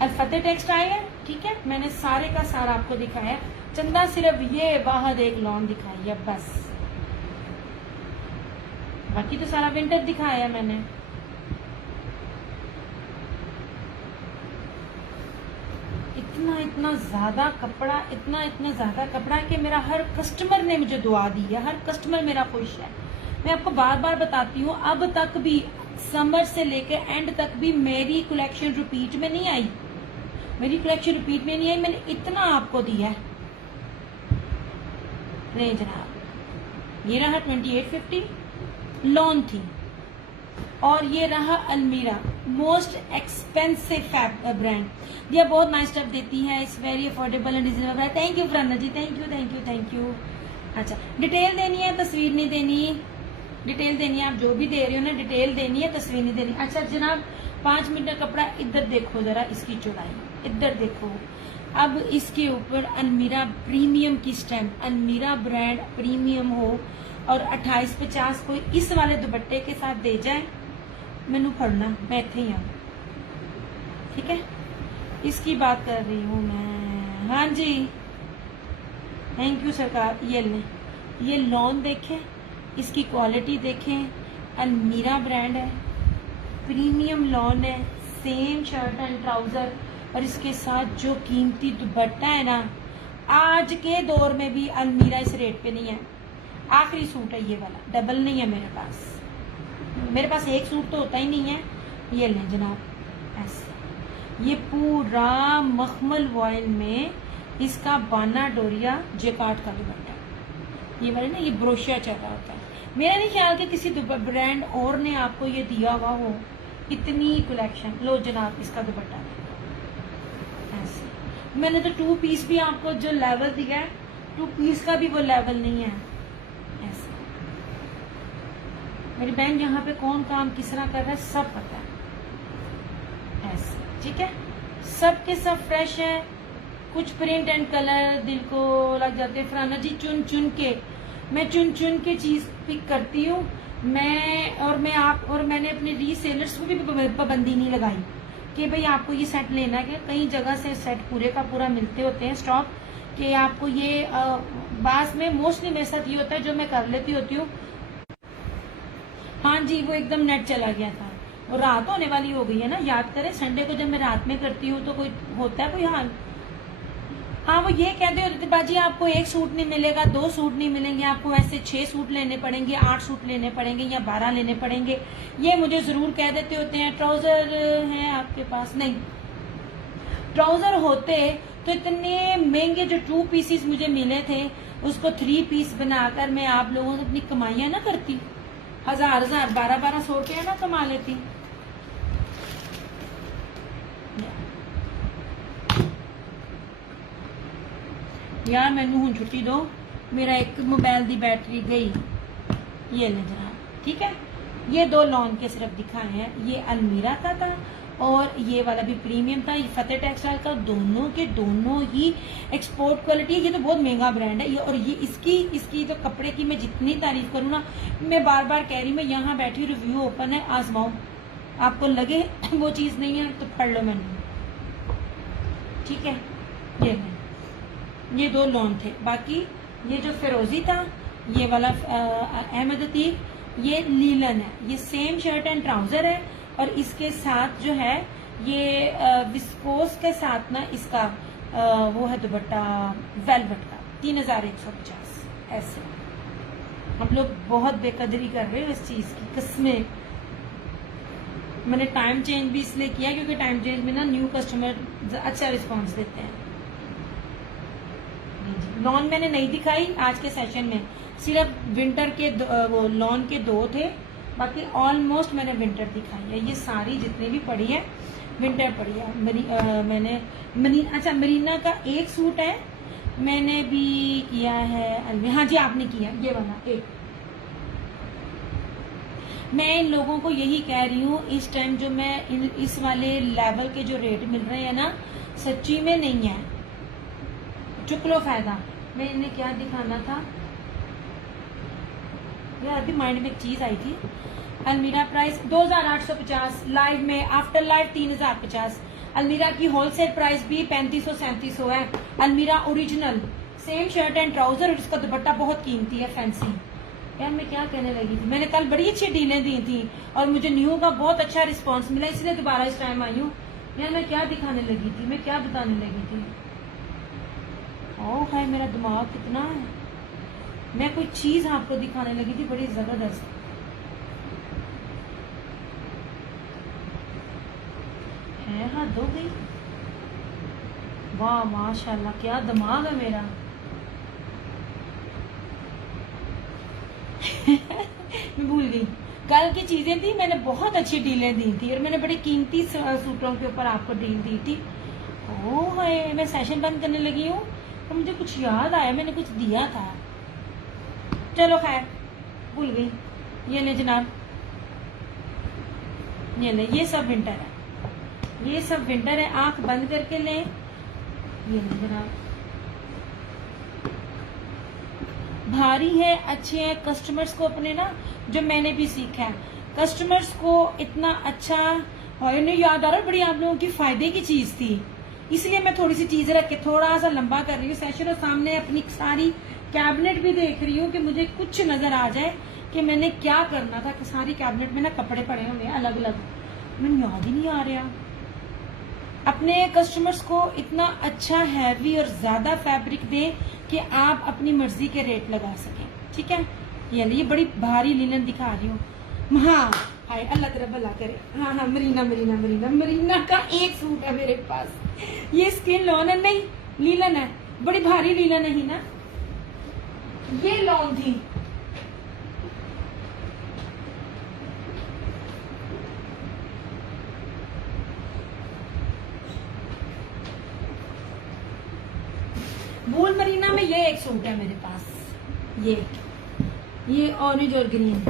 अल-फतेह टेक्सटाइल है, ठीक है, मैंने सारे का सारा आपको दिखाया। चंदा सिर्फ ये बाहर एक लॉन दिखाई है बस, बाकी तो सारा विंटर दिखाया मैंने। इतना ज्यादा कपड़ा, इतना ज्यादा कपड़ा कि मेरा हर कस्टमर ने मुझे दुआ दी है, हर कस्टमर मेरा खुश है। मैं आपको बार बार बताती हूँ, अब तक भी समर से लेकर एंड तक भी मेरी कलेक्शन रिपीट में नहीं आई, मेरी कलेक्शन रिपीट में नहीं आई। मैंने इतना आपको दिया है। नहीं जनाब, ये रहा 2850 लॉन थी, और ये रहा अलमीरा, मोस्ट एक्सपेंसिव ब्रांड। ये बहुत नाइस स्टफ देती है, it's very affordable and reasonable. Thank you फ्रंदा ji, thank you thank you thank you. अच्छा, डिटेल देनी है, तस्वीर नहीं देनी। डिटेल देनी है, आप जो भी दे रहे हो ना, डिटेल देनी है, तस्वीर नहीं देनी। अच्छा जनाब, 5 मीटर कपड़ा, इधर देखो जरा इसकी चौड़ाई, इधर देखो। अब इसके ऊपर अलमीरा प्रीमियम की स्टैम्प, अलमीरा ब्रांड प्रीमियम हो, और 2850 कोई इस वाले दुपट्टे के साथ दे जाए, मैनू फड़ना, मैं इत्थे ही आऊँ, ठीक है। इसकी बात कर रही हूँ मैं। हाँ जी, थैंक यू सरकार। ये लें, ये लॉन देखें, इसकी क्वालिटी देखें, अलमीरा ब्रांड है, प्रीमियम लॉन है, सेम शर्ट एंड ट्राउजर, और इसके साथ जो कीमती दुपट्टा है ना, आज के दौर में भी अलमीरा इस रेट पे नहीं है। आखिरी सूट है ये वाला, डबल नहीं है मेरे पास। मेरे पास एक सूट तो होता ही नहीं है। ये लें जनाब, ऐसे ये पूरा मखमल वॉयल में इसका बाना डोरिया जेकार्ड का दुपट्टा, ये वाले ना, ये ब्रोशिया चल रहा होता है। मेरा नहीं ख्याल कि किसी ब्रांड और ने आपको ये दिया हुआ हो, इतनी कलेक्शन। लो जनाब, इसका दुपट्टा ऐसे। मैंने तो 2 पीस भी आपको जो लेवल दिया है, 2 पीस का भी वो लेवल नहीं है। ऐसे मेरी बहन यहाँ पे कौन काम किस तरह कर रहा है सब पता है। ऐसे ठीक है, सब के सब फ्रेश है। कुछ प्रिंट एंड कलर दिल को लग जाते हैं। फराना जी चुन चुन के चीज पिक करती हूँ मैंने अपने रीसेलर्स को भी पाबंदी नहीं लगाई कि भाई आपको ये सेट लेना है। कई जगह से सेट पूरे का पूरा मिलते होते हैं स्टॉक कि आपको ये बाद में मोस्टली मेरे साथ ये होता है जो मैं कर लेती होती हूँ। हाँ जी, वो एकदम नेट चला गया था, वो रात होने वाली हो गई है ना। याद करें संडे को जब मैं रात में करती हूँ तो कोई होता है कोई हाल। हाँ, वो ये कहते होते थे बाजी आपको एक सूट नहीं मिलेगा, 2 सूट नहीं मिलेंगे, आपको ऐसे 6 सूट लेने पड़ेंगे, 8 सूट लेने पड़ेंगे या 12 लेने पड़ेंगे। ये मुझे जरूर कह देते होते हैं। ट्राउजर है आपके पास? नहीं, ट्राउजर होते तो इतने महंगे जो 2 पीसीस मुझे मिले थे उसको 3 पीस बनाकर मैं आप लोगों से अपनी कमाइयां ना करती, 1000 1200 रुपया ना कमा लेती। यार मैनू हूँ छुट्टी दो, मेरा एक मोबाइल दी बैटरी गई। ये ले जरा, ठीक है। ये 2 लॉन के सिर्फ दिखाए हैं। ये अलमीरा का था और ये वाला भी प्रीमियम था। ये फतेह टेक्सटाइल का, दोनों के दोनों ही एक्सपोर्ट क्वालिटी है। ये तो बहुत महंगा ब्रांड है ये। और ये इसकी तो कपड़े की मैं जितनी तारीफ करूँ ना, मैं बार बार कह रही हूँ, मैं यहाँ बैठी रिव्यू ओपन है, आजमाओ, आपको लगे वो चीज नहीं है तो पढ़ लो मैंने, ठीक है। ये 2 लॉन थे। बाकी ये जो फिरोजी था, ये वाला अहमद अतीक, ये लीलन है। ये सेम शर्ट एंड ट्राउजर है और इसके साथ जो है ये विस्कोस के साथ ना इसका वो है दुपट्टा वेलवेट का, 3150। ऐसे हम लोग बहुत बेकदरी कर रहे हो इस चीज की, कसमें। मैंने टाइम चेंज भी इसलिए किया क्योंकि टाइम चेंज में ना न्यू कस्टमर अच्छा रिस्पॉन्स देते हैं। लॉन मैंने नहीं दिखाई आज के सेशन में, सिर्फ विंटर के वो लॉन के 2 थे, बाकी ऑलमोस्ट मैंने विंटर दिखाई है। ये सारी जितनी भी पड़ी है विंटर पड़ी है। मैंने मरीना का 1 सूट है, मैंने भी किया है। हाँ जी, आपने किया ये वाला 1। मैं इन लोगों को यही कह रही हूँ, इस टाइम जो मैं इस वाले लेवल के जो रेट मिल रहे हैं ना, सच्ची में नहीं है, चुक लो फायदा। मैं इन्हें क्या दिखाना था यार, अभी माइंड में एक चीज आई थी। अलमीरा प्राइस 2850, लाइव में, आफ्टर लाइव 3050। अलमीरा की होलसेल प्राइस भी 3500-3700 है। अलमीरा original, same shirt and trouser और इसका दुपट्टा बहुत कीमती है, फैंसी। यार मैं क्या कहने लगी थी, मैंने कल बड़ी अच्छी डीलें दी थी और मुझे न्यू का बहुत अच्छा रिस्पॉन्स मिला, इसलिए दोबारा इस टाइम आई हूँ। यार मैं क्या दिखाने लगी थी, मैं क्या बताने लगी थी? ओह है, मेरा दिमाग कितना है। मैं कोई चीज आपको दिखाने लगी थी बड़ी जबरदस्त। है हद हो गई। वाह माशाल्लाह, क्या दिमाग है मेरा। मैं भूल गई, कल की चीजें थी, मैंने बहुत अच्छी डीलें दी थी और मैंने बड़ी कीमती सूटों के ऊपर आपको डील दी थी। ओह है, मैं सेशन बंद करने लगी हूँ तो मुझे कुछ याद आया, मैंने कुछ दिया था, चलो खैर भूल गई। ये ले जनाब, ये ले, ये सब विंटर है, ये सब विंटर है, आंख बंद करके ले। ये ले जनाब, भारी है, अच्छे हैं। कस्टमर्स को अपने ना, जो मैंने भी सीखा है, कस्टमर्स को इतना अच्छा नहीं याद आ रहा, बड़ी आप लोगों की फायदे की चीज थी, इसलिए मैं थोड़ी सी चीजें रख के थोड़ा सा लंबा कर रही हूँ सेशन और सामने अपनी सारी कैबिनेट भी देख रही हूँ कि मुझे कुछ नजर आ जाए कि मैंने क्या करना था। कि सारी कैबिनेट में ना कपड़े पड़े हुए हैं अलग अलग, मैंने याद ही नहीं आ रहा। अपने कस्टमर्स को इतना अच्छा हैवी और ज्यादा फैब्रिक दें कि आप अपनी मर्जी के रेट लगा सकें, ठीक है। ये बड़ी भारी लिनन दिखा रही हूँ। हाँ हाय, अल्लाह तेरा भला करे। हाँ हाँ, मरीना का 1 सूट है मेरे पास। ये स्किन लॉन है, नहीं लीलन है, बड़ी भारी लीलन है ही ना। ये लॉन थी, वूल मरीना में ये 1 सूट है मेरे पास। ये ऑरेंज और ग्रीन,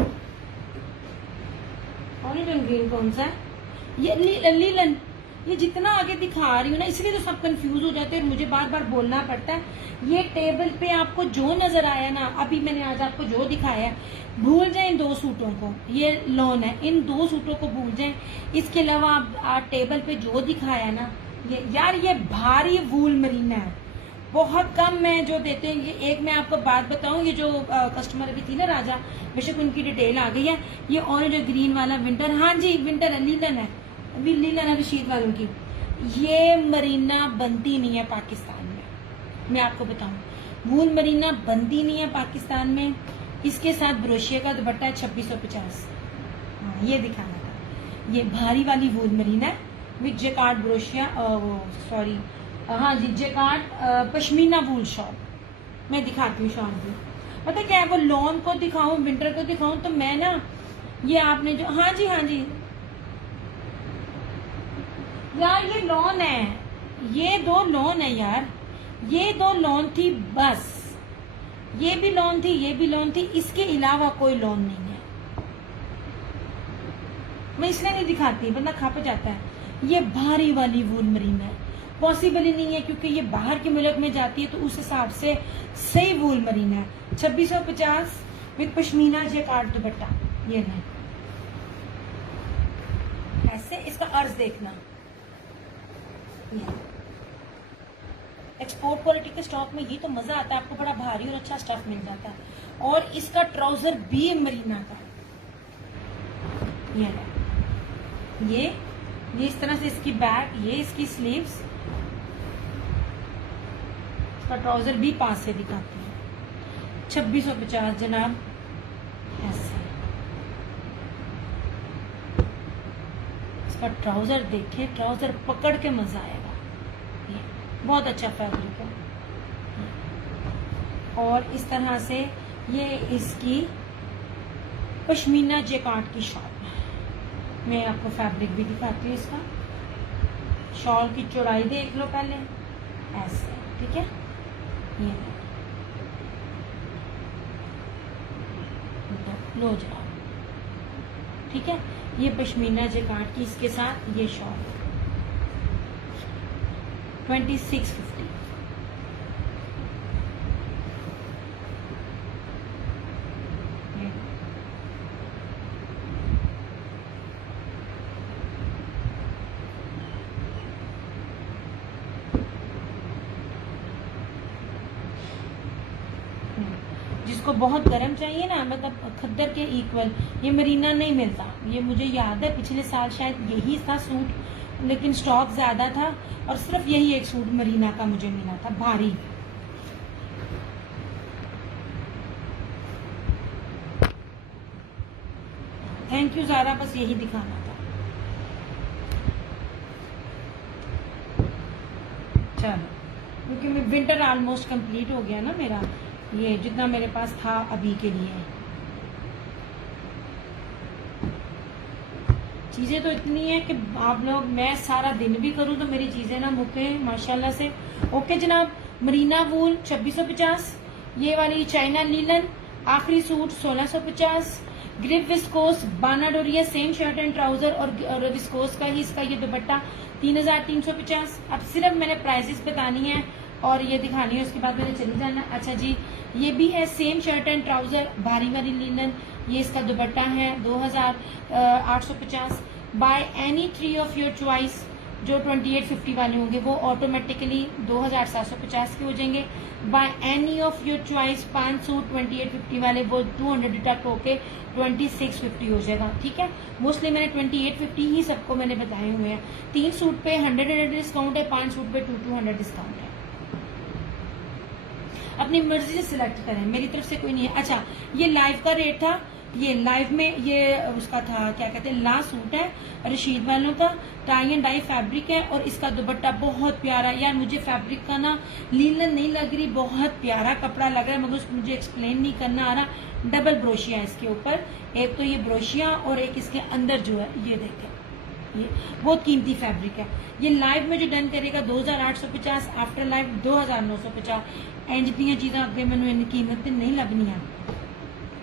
ऑरेंज और ग्रीन कौन सा है? ये लीलन, ये जितना आगे दिखा रही हूँ ना, इसलिए तो सब कंफ्यूज हो जाते हैं, मुझे बार बार बोलना पड़ता है। ये टेबल पे आपको जो नजर आया ना, अभी मैंने आज आपको जो दिखाया है, भूल जाए इन 2 सूटों को। ये लॉन है, इन 2 सूटों को भूल जाए। इसके अलावा आप टेबल पे जो दिखाया ना, ये यार ये भारी वूल मरीना है, बहुत कम में जो देते हैं। ये एक मैं आपको बात बताऊं, ये जो कस्टमर अभी थी ना राजा, बेशक उनकी डिटेल आ गई है। ये ऑरेंज और ग्रीन वाला विंटर, हाँ जी विंटर है, लीलन है, अभी लीलन है रशीद वालों की। ये मरीना बनती नहीं है पाकिस्तान में, मैं आपको बताऊं, वूल मरीना बनती नहीं है पाकिस्तान में। इसके साथ ब्रोशिया का दुपट्टा है 2650। हाँ ये दिखाना था, ये भारी वाली वूल मरीना है विद जेकार्ड ब्रोशिया, सॉरी हाँ जी जेकार्ड पश्मीना वूल शॉल। मैं दिखाती हूँ शॉल भी, पता क्या है, वो लॉन को दिखाऊं विंटर को दिखाऊं, तो मैं ना ये आपने जो, हाँ जी यार ये लॉन है, ये 2 लॉन है यार, ये 2 लॉन थी बस, ये भी लॉन थी, ये भी लॉन थी, इसके अलावा कोई लॉन नहीं है। मैं इसलिए नहीं दिखाती, बंदा खप जाता है। ये भारी वाली वूल मरीना है, पॉसिबल ही नहीं है, क्योंकि ये बाहर के मुल्क में जाती है तो उस हिसाब से सही वूल मरीना है। 2650 विद पश्मीना जेकार्ड दुपट्टा। ये है ऐसे, इसका अर्ज देखना, एक्सपोर्ट क्वालिटी के स्टॉक में ये तो मजा आता है, आपको बड़ा भारी और अच्छा स्टफ मिल जाता है। और इसका ट्राउजर भी मरीना का, ये इस तरह से इसकी बैक, ये इसकी स्लीव्स, इसका ट्राउजर भी पास से दिखाती है। 2650 जनाब, ऐसे इसका ट्राउजर देखे, ट्राउजर पकड़ के मजा आएगा। ये बहुत अच्छा फैब्रिक है। और इस तरह से ये इसकी पश्मीना जेकार्ड की शॉल। मैं आपको फैब्रिक भी दिखाती हूँ इसका। शॉल की चौड़ाई देख लो पहले, ऐसे, ठीक है। ये लो जाओ, ठीक है। ये पश्मीना जेकार्ड की, इसके साथ ये शॉल 2650। जिसको बहुत गर्म चाहिए ना, मतलब खद्दर के इक्वल, ये मरीना नहीं मिलता। ये मुझे याद है पिछले साल शायद यही था सूट, लेकिन स्टॉक ज्यादा था और सिर्फ यही एक सूट मरीना का मुझे मिला था भारी। थैंक यू ज़ारा, बस यही दिखाना था। चलो, क्योंकि मैं विंटर ऑलमोस्ट कंप्लीट हो गया ना मेरा, ये जितना मेरे पास था अभी के लिए। चीजें तो इतनी है कि आप लोग, मैं सारा दिन भी करूं तो मेरी चीजें ना मुके माशाल्लाह से। ओके जनाब, मरीना वूल 2650, ये वाली चाइना लीलन आखिरी सूट 1650, ग्रिप विस्कोस बानाडोरिया सेम शर्ट एंड ट्राउजर और विस्कोस का ही इसका ये दुपट्टा 3350। अब सिर्फ मैंने प्राइसेस बतानी है और ये दिखानी है, उसके बाद मैंने चली जाना। अच्छा जी, ये भी है सेम शर्ट एंड ट्राउजर भारी वाली लिनन, ये इसका दुपट्टा है 2850। By any 3 of your choice, जो 2850 वाले होंगे वो ऑटोमेटिकली 2750 के हो जाएंगे। By any of your choice 5 suit 2850 वाले, वो 200 डिडक्ट होके 2650 हो जाएगा, ठीक है। मोस्टली मैंने 2850 ही सबको मैंने बताए हुए हैं। 3 सूट पे 100 डिस्काउंट है, 5 सूट पे 200 डिस्काउंट है। अपनी मर्जी से सिलेक्ट करें, मेरी तरफ से कोई नहीं है। अच्छा, ये लाइव का रेट था, ये लाइव में ये उसका था, क्या कहते हैं, लास्ट सूट है रशीद वालों का, टाई एंड डाई फैब्रिक है और इसका दुपट्टा बहुत प्यारा। यार मुझे फैब्रिक का ना लीलन नहीं लग रही, बहुत प्यारा कपड़ा लग रहा है, मगर मुझे एक्सप्लेन नहीं करना आ रहा। डबल ब्रोशिया है इसके ऊपर, एक तो ये ब्रोशिया और एक इसके अंदर जो है ये देखें, ये बहुत कीमती फैब्रिक है। ये लाइव में जो डन करेगा 2850, आफ्टर लाइव 2950। इंज दी चीज़ा अगे मैंने इन कीमत नहीं लगनी है।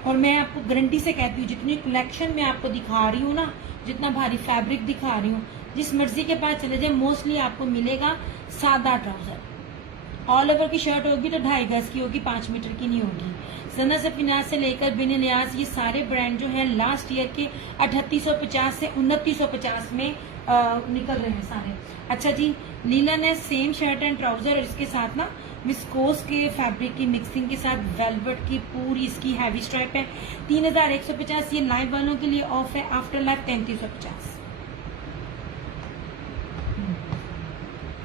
और मैं आपको गारंटी से कहती हूँ, जितनी कलेक्शन मैं आपको दिखा रही हूँ ना, जितना भारी फैब्रिक दिखा रही हूँ, जिस मर्जी के पास चले जाए, मोस्टली आपको मिलेगा सादा ट्राउजर। ऑल ओवर की शर्ट होगी तो 2.5 गज की होगी, 5 मीटर की नहीं होगी। सना सफिनाज से लेकर बिन नियाज, ये सारे ब्रांड जो है लास्ट ईयर के 3850 से 2950 में निकल रहे हैं सारे। अच्छा जी, लीलन है, सेम शर्ट एंड ट्राउजर और इसके साथ ना विस्कोस के फैब्रिक की मिक्सिंग के साथ वेलवेट की पूरी इसकी हैवी स्ट्राइप है। 3150। ये लाइव वालों के लिए ऑफ है, आफ्टर लाइव 3350।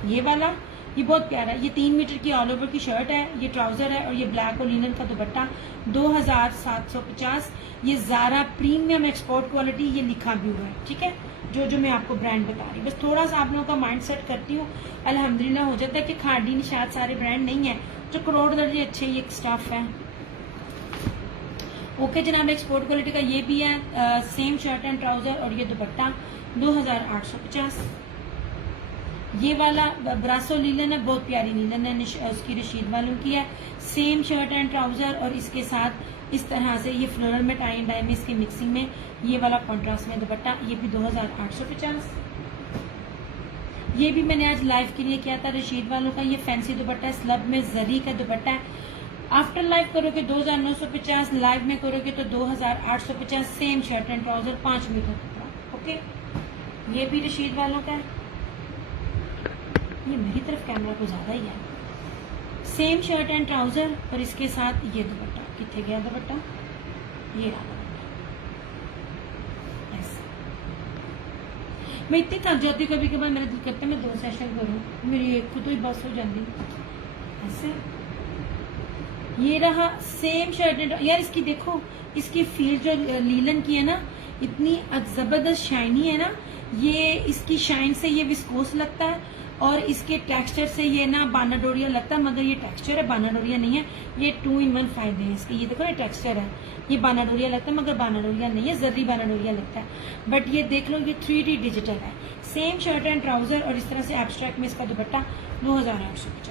ये वाला ये बहुत प्यारा, ये 3 मीटर की ऑल ओवर की शर्ट है, ये ट्राउजर है और ये ब्लैक और लिनन का दुपट्टा 2750। ये ज़ारा प्रीमियम एक्सपोर्ट क्वालिटी, ये लिखा भी हुआ है, ठीक है, जो मैं आपको ब्रांड बता रही हूँ। बस थोड़ा सा आप लोगों का माइंड सेट करती हूँ, अल्हम्दुलिल्लाह हो जाता है कि खाड़ी निशात सारे ब्रांड नहीं है, जो करोड़ दर्जे अच्छे ये स्टफ है। ओके जनाब, एक्सपोर्ट क्वालिटी का ये भी है, सेम शर्ट एंड ट्राउजर और ये दुपट्टा 2850। ये वाला ब्रासो लीलन है, बहुत प्यारी लीलन है, उसकी रशीद वालों की है, सेम शर्ट एंड ट्राउजर और इसके साथ इस तरह से ये फ्लोरल में टाई एंड डाई में इसकी मिक्सिंग में ये वाला कॉन्ट्रास्ट में दुपट्टा, ये भी 2850। ये भी मैंने आज लाइव के लिए किया था रशीद वालों का, ये फैंसी दुपट्टा है, स्लब में जरी का दुपट्टा है। आफ्टर लाइव करोगे 2950, लाइव में करोगे तो 2850। Same shirt and trouser, 5 metre कपड़ा। ओके, ये भी रशीद वालों का है, ये मेरी तरफ कैमरा को ज्यादा ही है। सेम शर्ट एंड ट्राउजर और इसके साथ ये दुपट्टा, कितने गया दुपट्टा, ये रहा दुपट्टा। ऐसे मैं इतनी थक जाती हूँ कभी कभार, मेरा दिल करता है मैं 2 सेशन करूँ, मेरी एक खुद ही बस हो जाती। ऐसे ये रहा सेम शर्ट एंड यार, इसकी देखो इसकी फील जो लीलन की है ना, इतनी जबरदस्त शाइनी है ना, ये इसकी शाइन से ये विस्कोस लगता है और इसके टेक्सचर से ये ना बानाडोरिया लगता है, मगर ये टेक्सचर है, बानाडोरिया नहीं है। ये 2 in 1 फायदे हैं इसके, ये देखो ये टेक्सचर है, ये बानाडोरिया लगता है मगर बानाडोरिया नहीं है, जर्री बानाडोरिया लगता है। बट ये देख लो ये 3D डिजिटल है। सेम शर्ट एंड ट्राउजर और इस तरह से एब्स्ट्रैक्ट में इसका दुपट्टा 2850।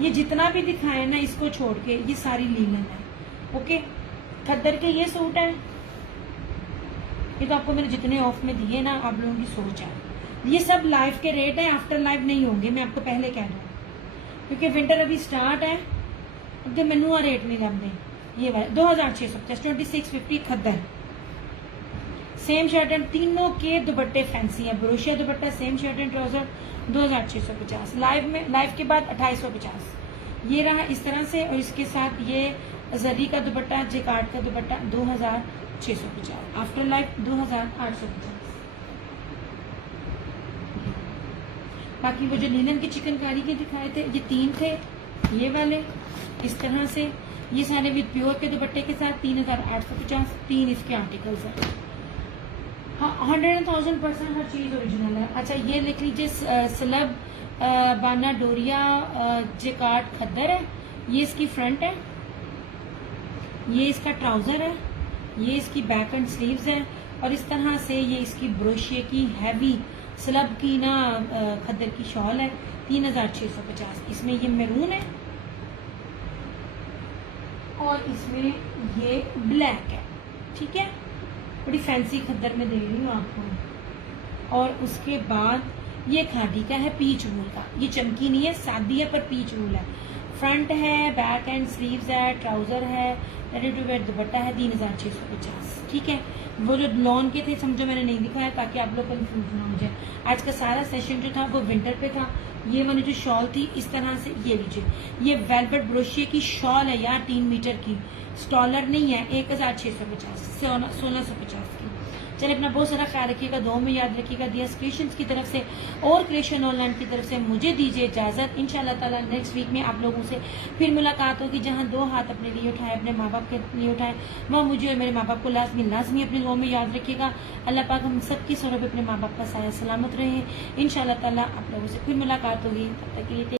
ये जितना भी दिखाए ना इसको छोड़ के ये सारी लीलन है। ओके, खद्दर के ये सूट है, ये तो आपको मैंने जितने ऑफ में दिए ना, आप लोगों की सोच है। ये सब लाइव के रेट है, आफ्टर लाइव नहीं होंगे, मैं आपको पहले कह दूँ, क्योंकि विंटर अभी स्टार्ट है, अगे मैनू रेट नहीं लगते। ये 2650, 2650 खद्दर। सेम शर्ट एंड तीनों के दुपट्टे फैंसी है, ब्रोशिया दुपट्टा, same shirt and trouser 2650। Live के बाद 2850। ये रहा इस तरह से और इसके साथ ये जरी का दुपट्टा, जेकार्ड का दुपट्टा 2650। After live 2850। बाकी वो जो लीलन की चिकनकारी के दिखाए थे ये 3 थे, ये वाले इस तरह से, ये सारे विद प्योर के दुपट्टे के साथ 3850। 3 इसके आर्टिकल्स हैं। हाँ, 100,000% हर चीज ओरिजिनल है। अच्छा, ये लिख लीजिए स्लब बानाडोरिया जेकार्ड खद्दर है, ये इसकी फ्रंट है, ये इसका ट्राउजर है, ये इसकी बैक एंड स्लीव्स है और इस तरह से ये इसकी ब्रोशिया की हैवी स्लब की ना खद्दर की शॉल है 3650। इसमें ये मैरून है और इसमें ये ब्लैक है, ठीक है, बड़ी फैंसी खद्दर में दे रही हूँ आपको। और उसके बाद ये खादी का है, पीच वूल का, ये चमकी नहीं है, सादी है पर पीच वूल है। फ्रंट है, बैक एंड स्लीव्स है, ट्राउजर है, रेडी टू वेयर दुपट्टा है 3650। ठीक है, वो जो लॉन के थे समझो मैंने नहीं दिखाया ताकि आप लोग कंफ्यूज ना हो जाए। आज का सारा सेशन जो था वो विंटर पे था। ये वाली जो शॉल थी इस तरह से, ये लीजिए, ये वेलवेट ब्रोशिया की शॉल है यार, 3 मीटर की, स्टॉलर नहीं है, 1650 1650 की। चलिए, अपना बहुत सारा ख्याल रखिएगा, दो में याद रखिएगा। दिया क्रिएशंस की तरफ से और क्रिएशन ऑनलाइन की तरफ से मुझे दीजिए इजाजत। इंशाल्लाह ताला नेक्स्ट वीक में आप लोगों से फिर मुलाकात होगी, जहां 2 हाथ अपने लिए उठाए, अपने माँ बाप के लिए उठाए, वहाँ मुझे और मेरे माँ बाप को लाजमी अपने दुआ में याद रखिएगा। अल्लाह पाक हम सबकी सरों पे अपने माँ बाप का साया सलामत रहे। इंशाल्लाह ताला आप लोगों से फिर मुलाकात होगी, तब तक के लिए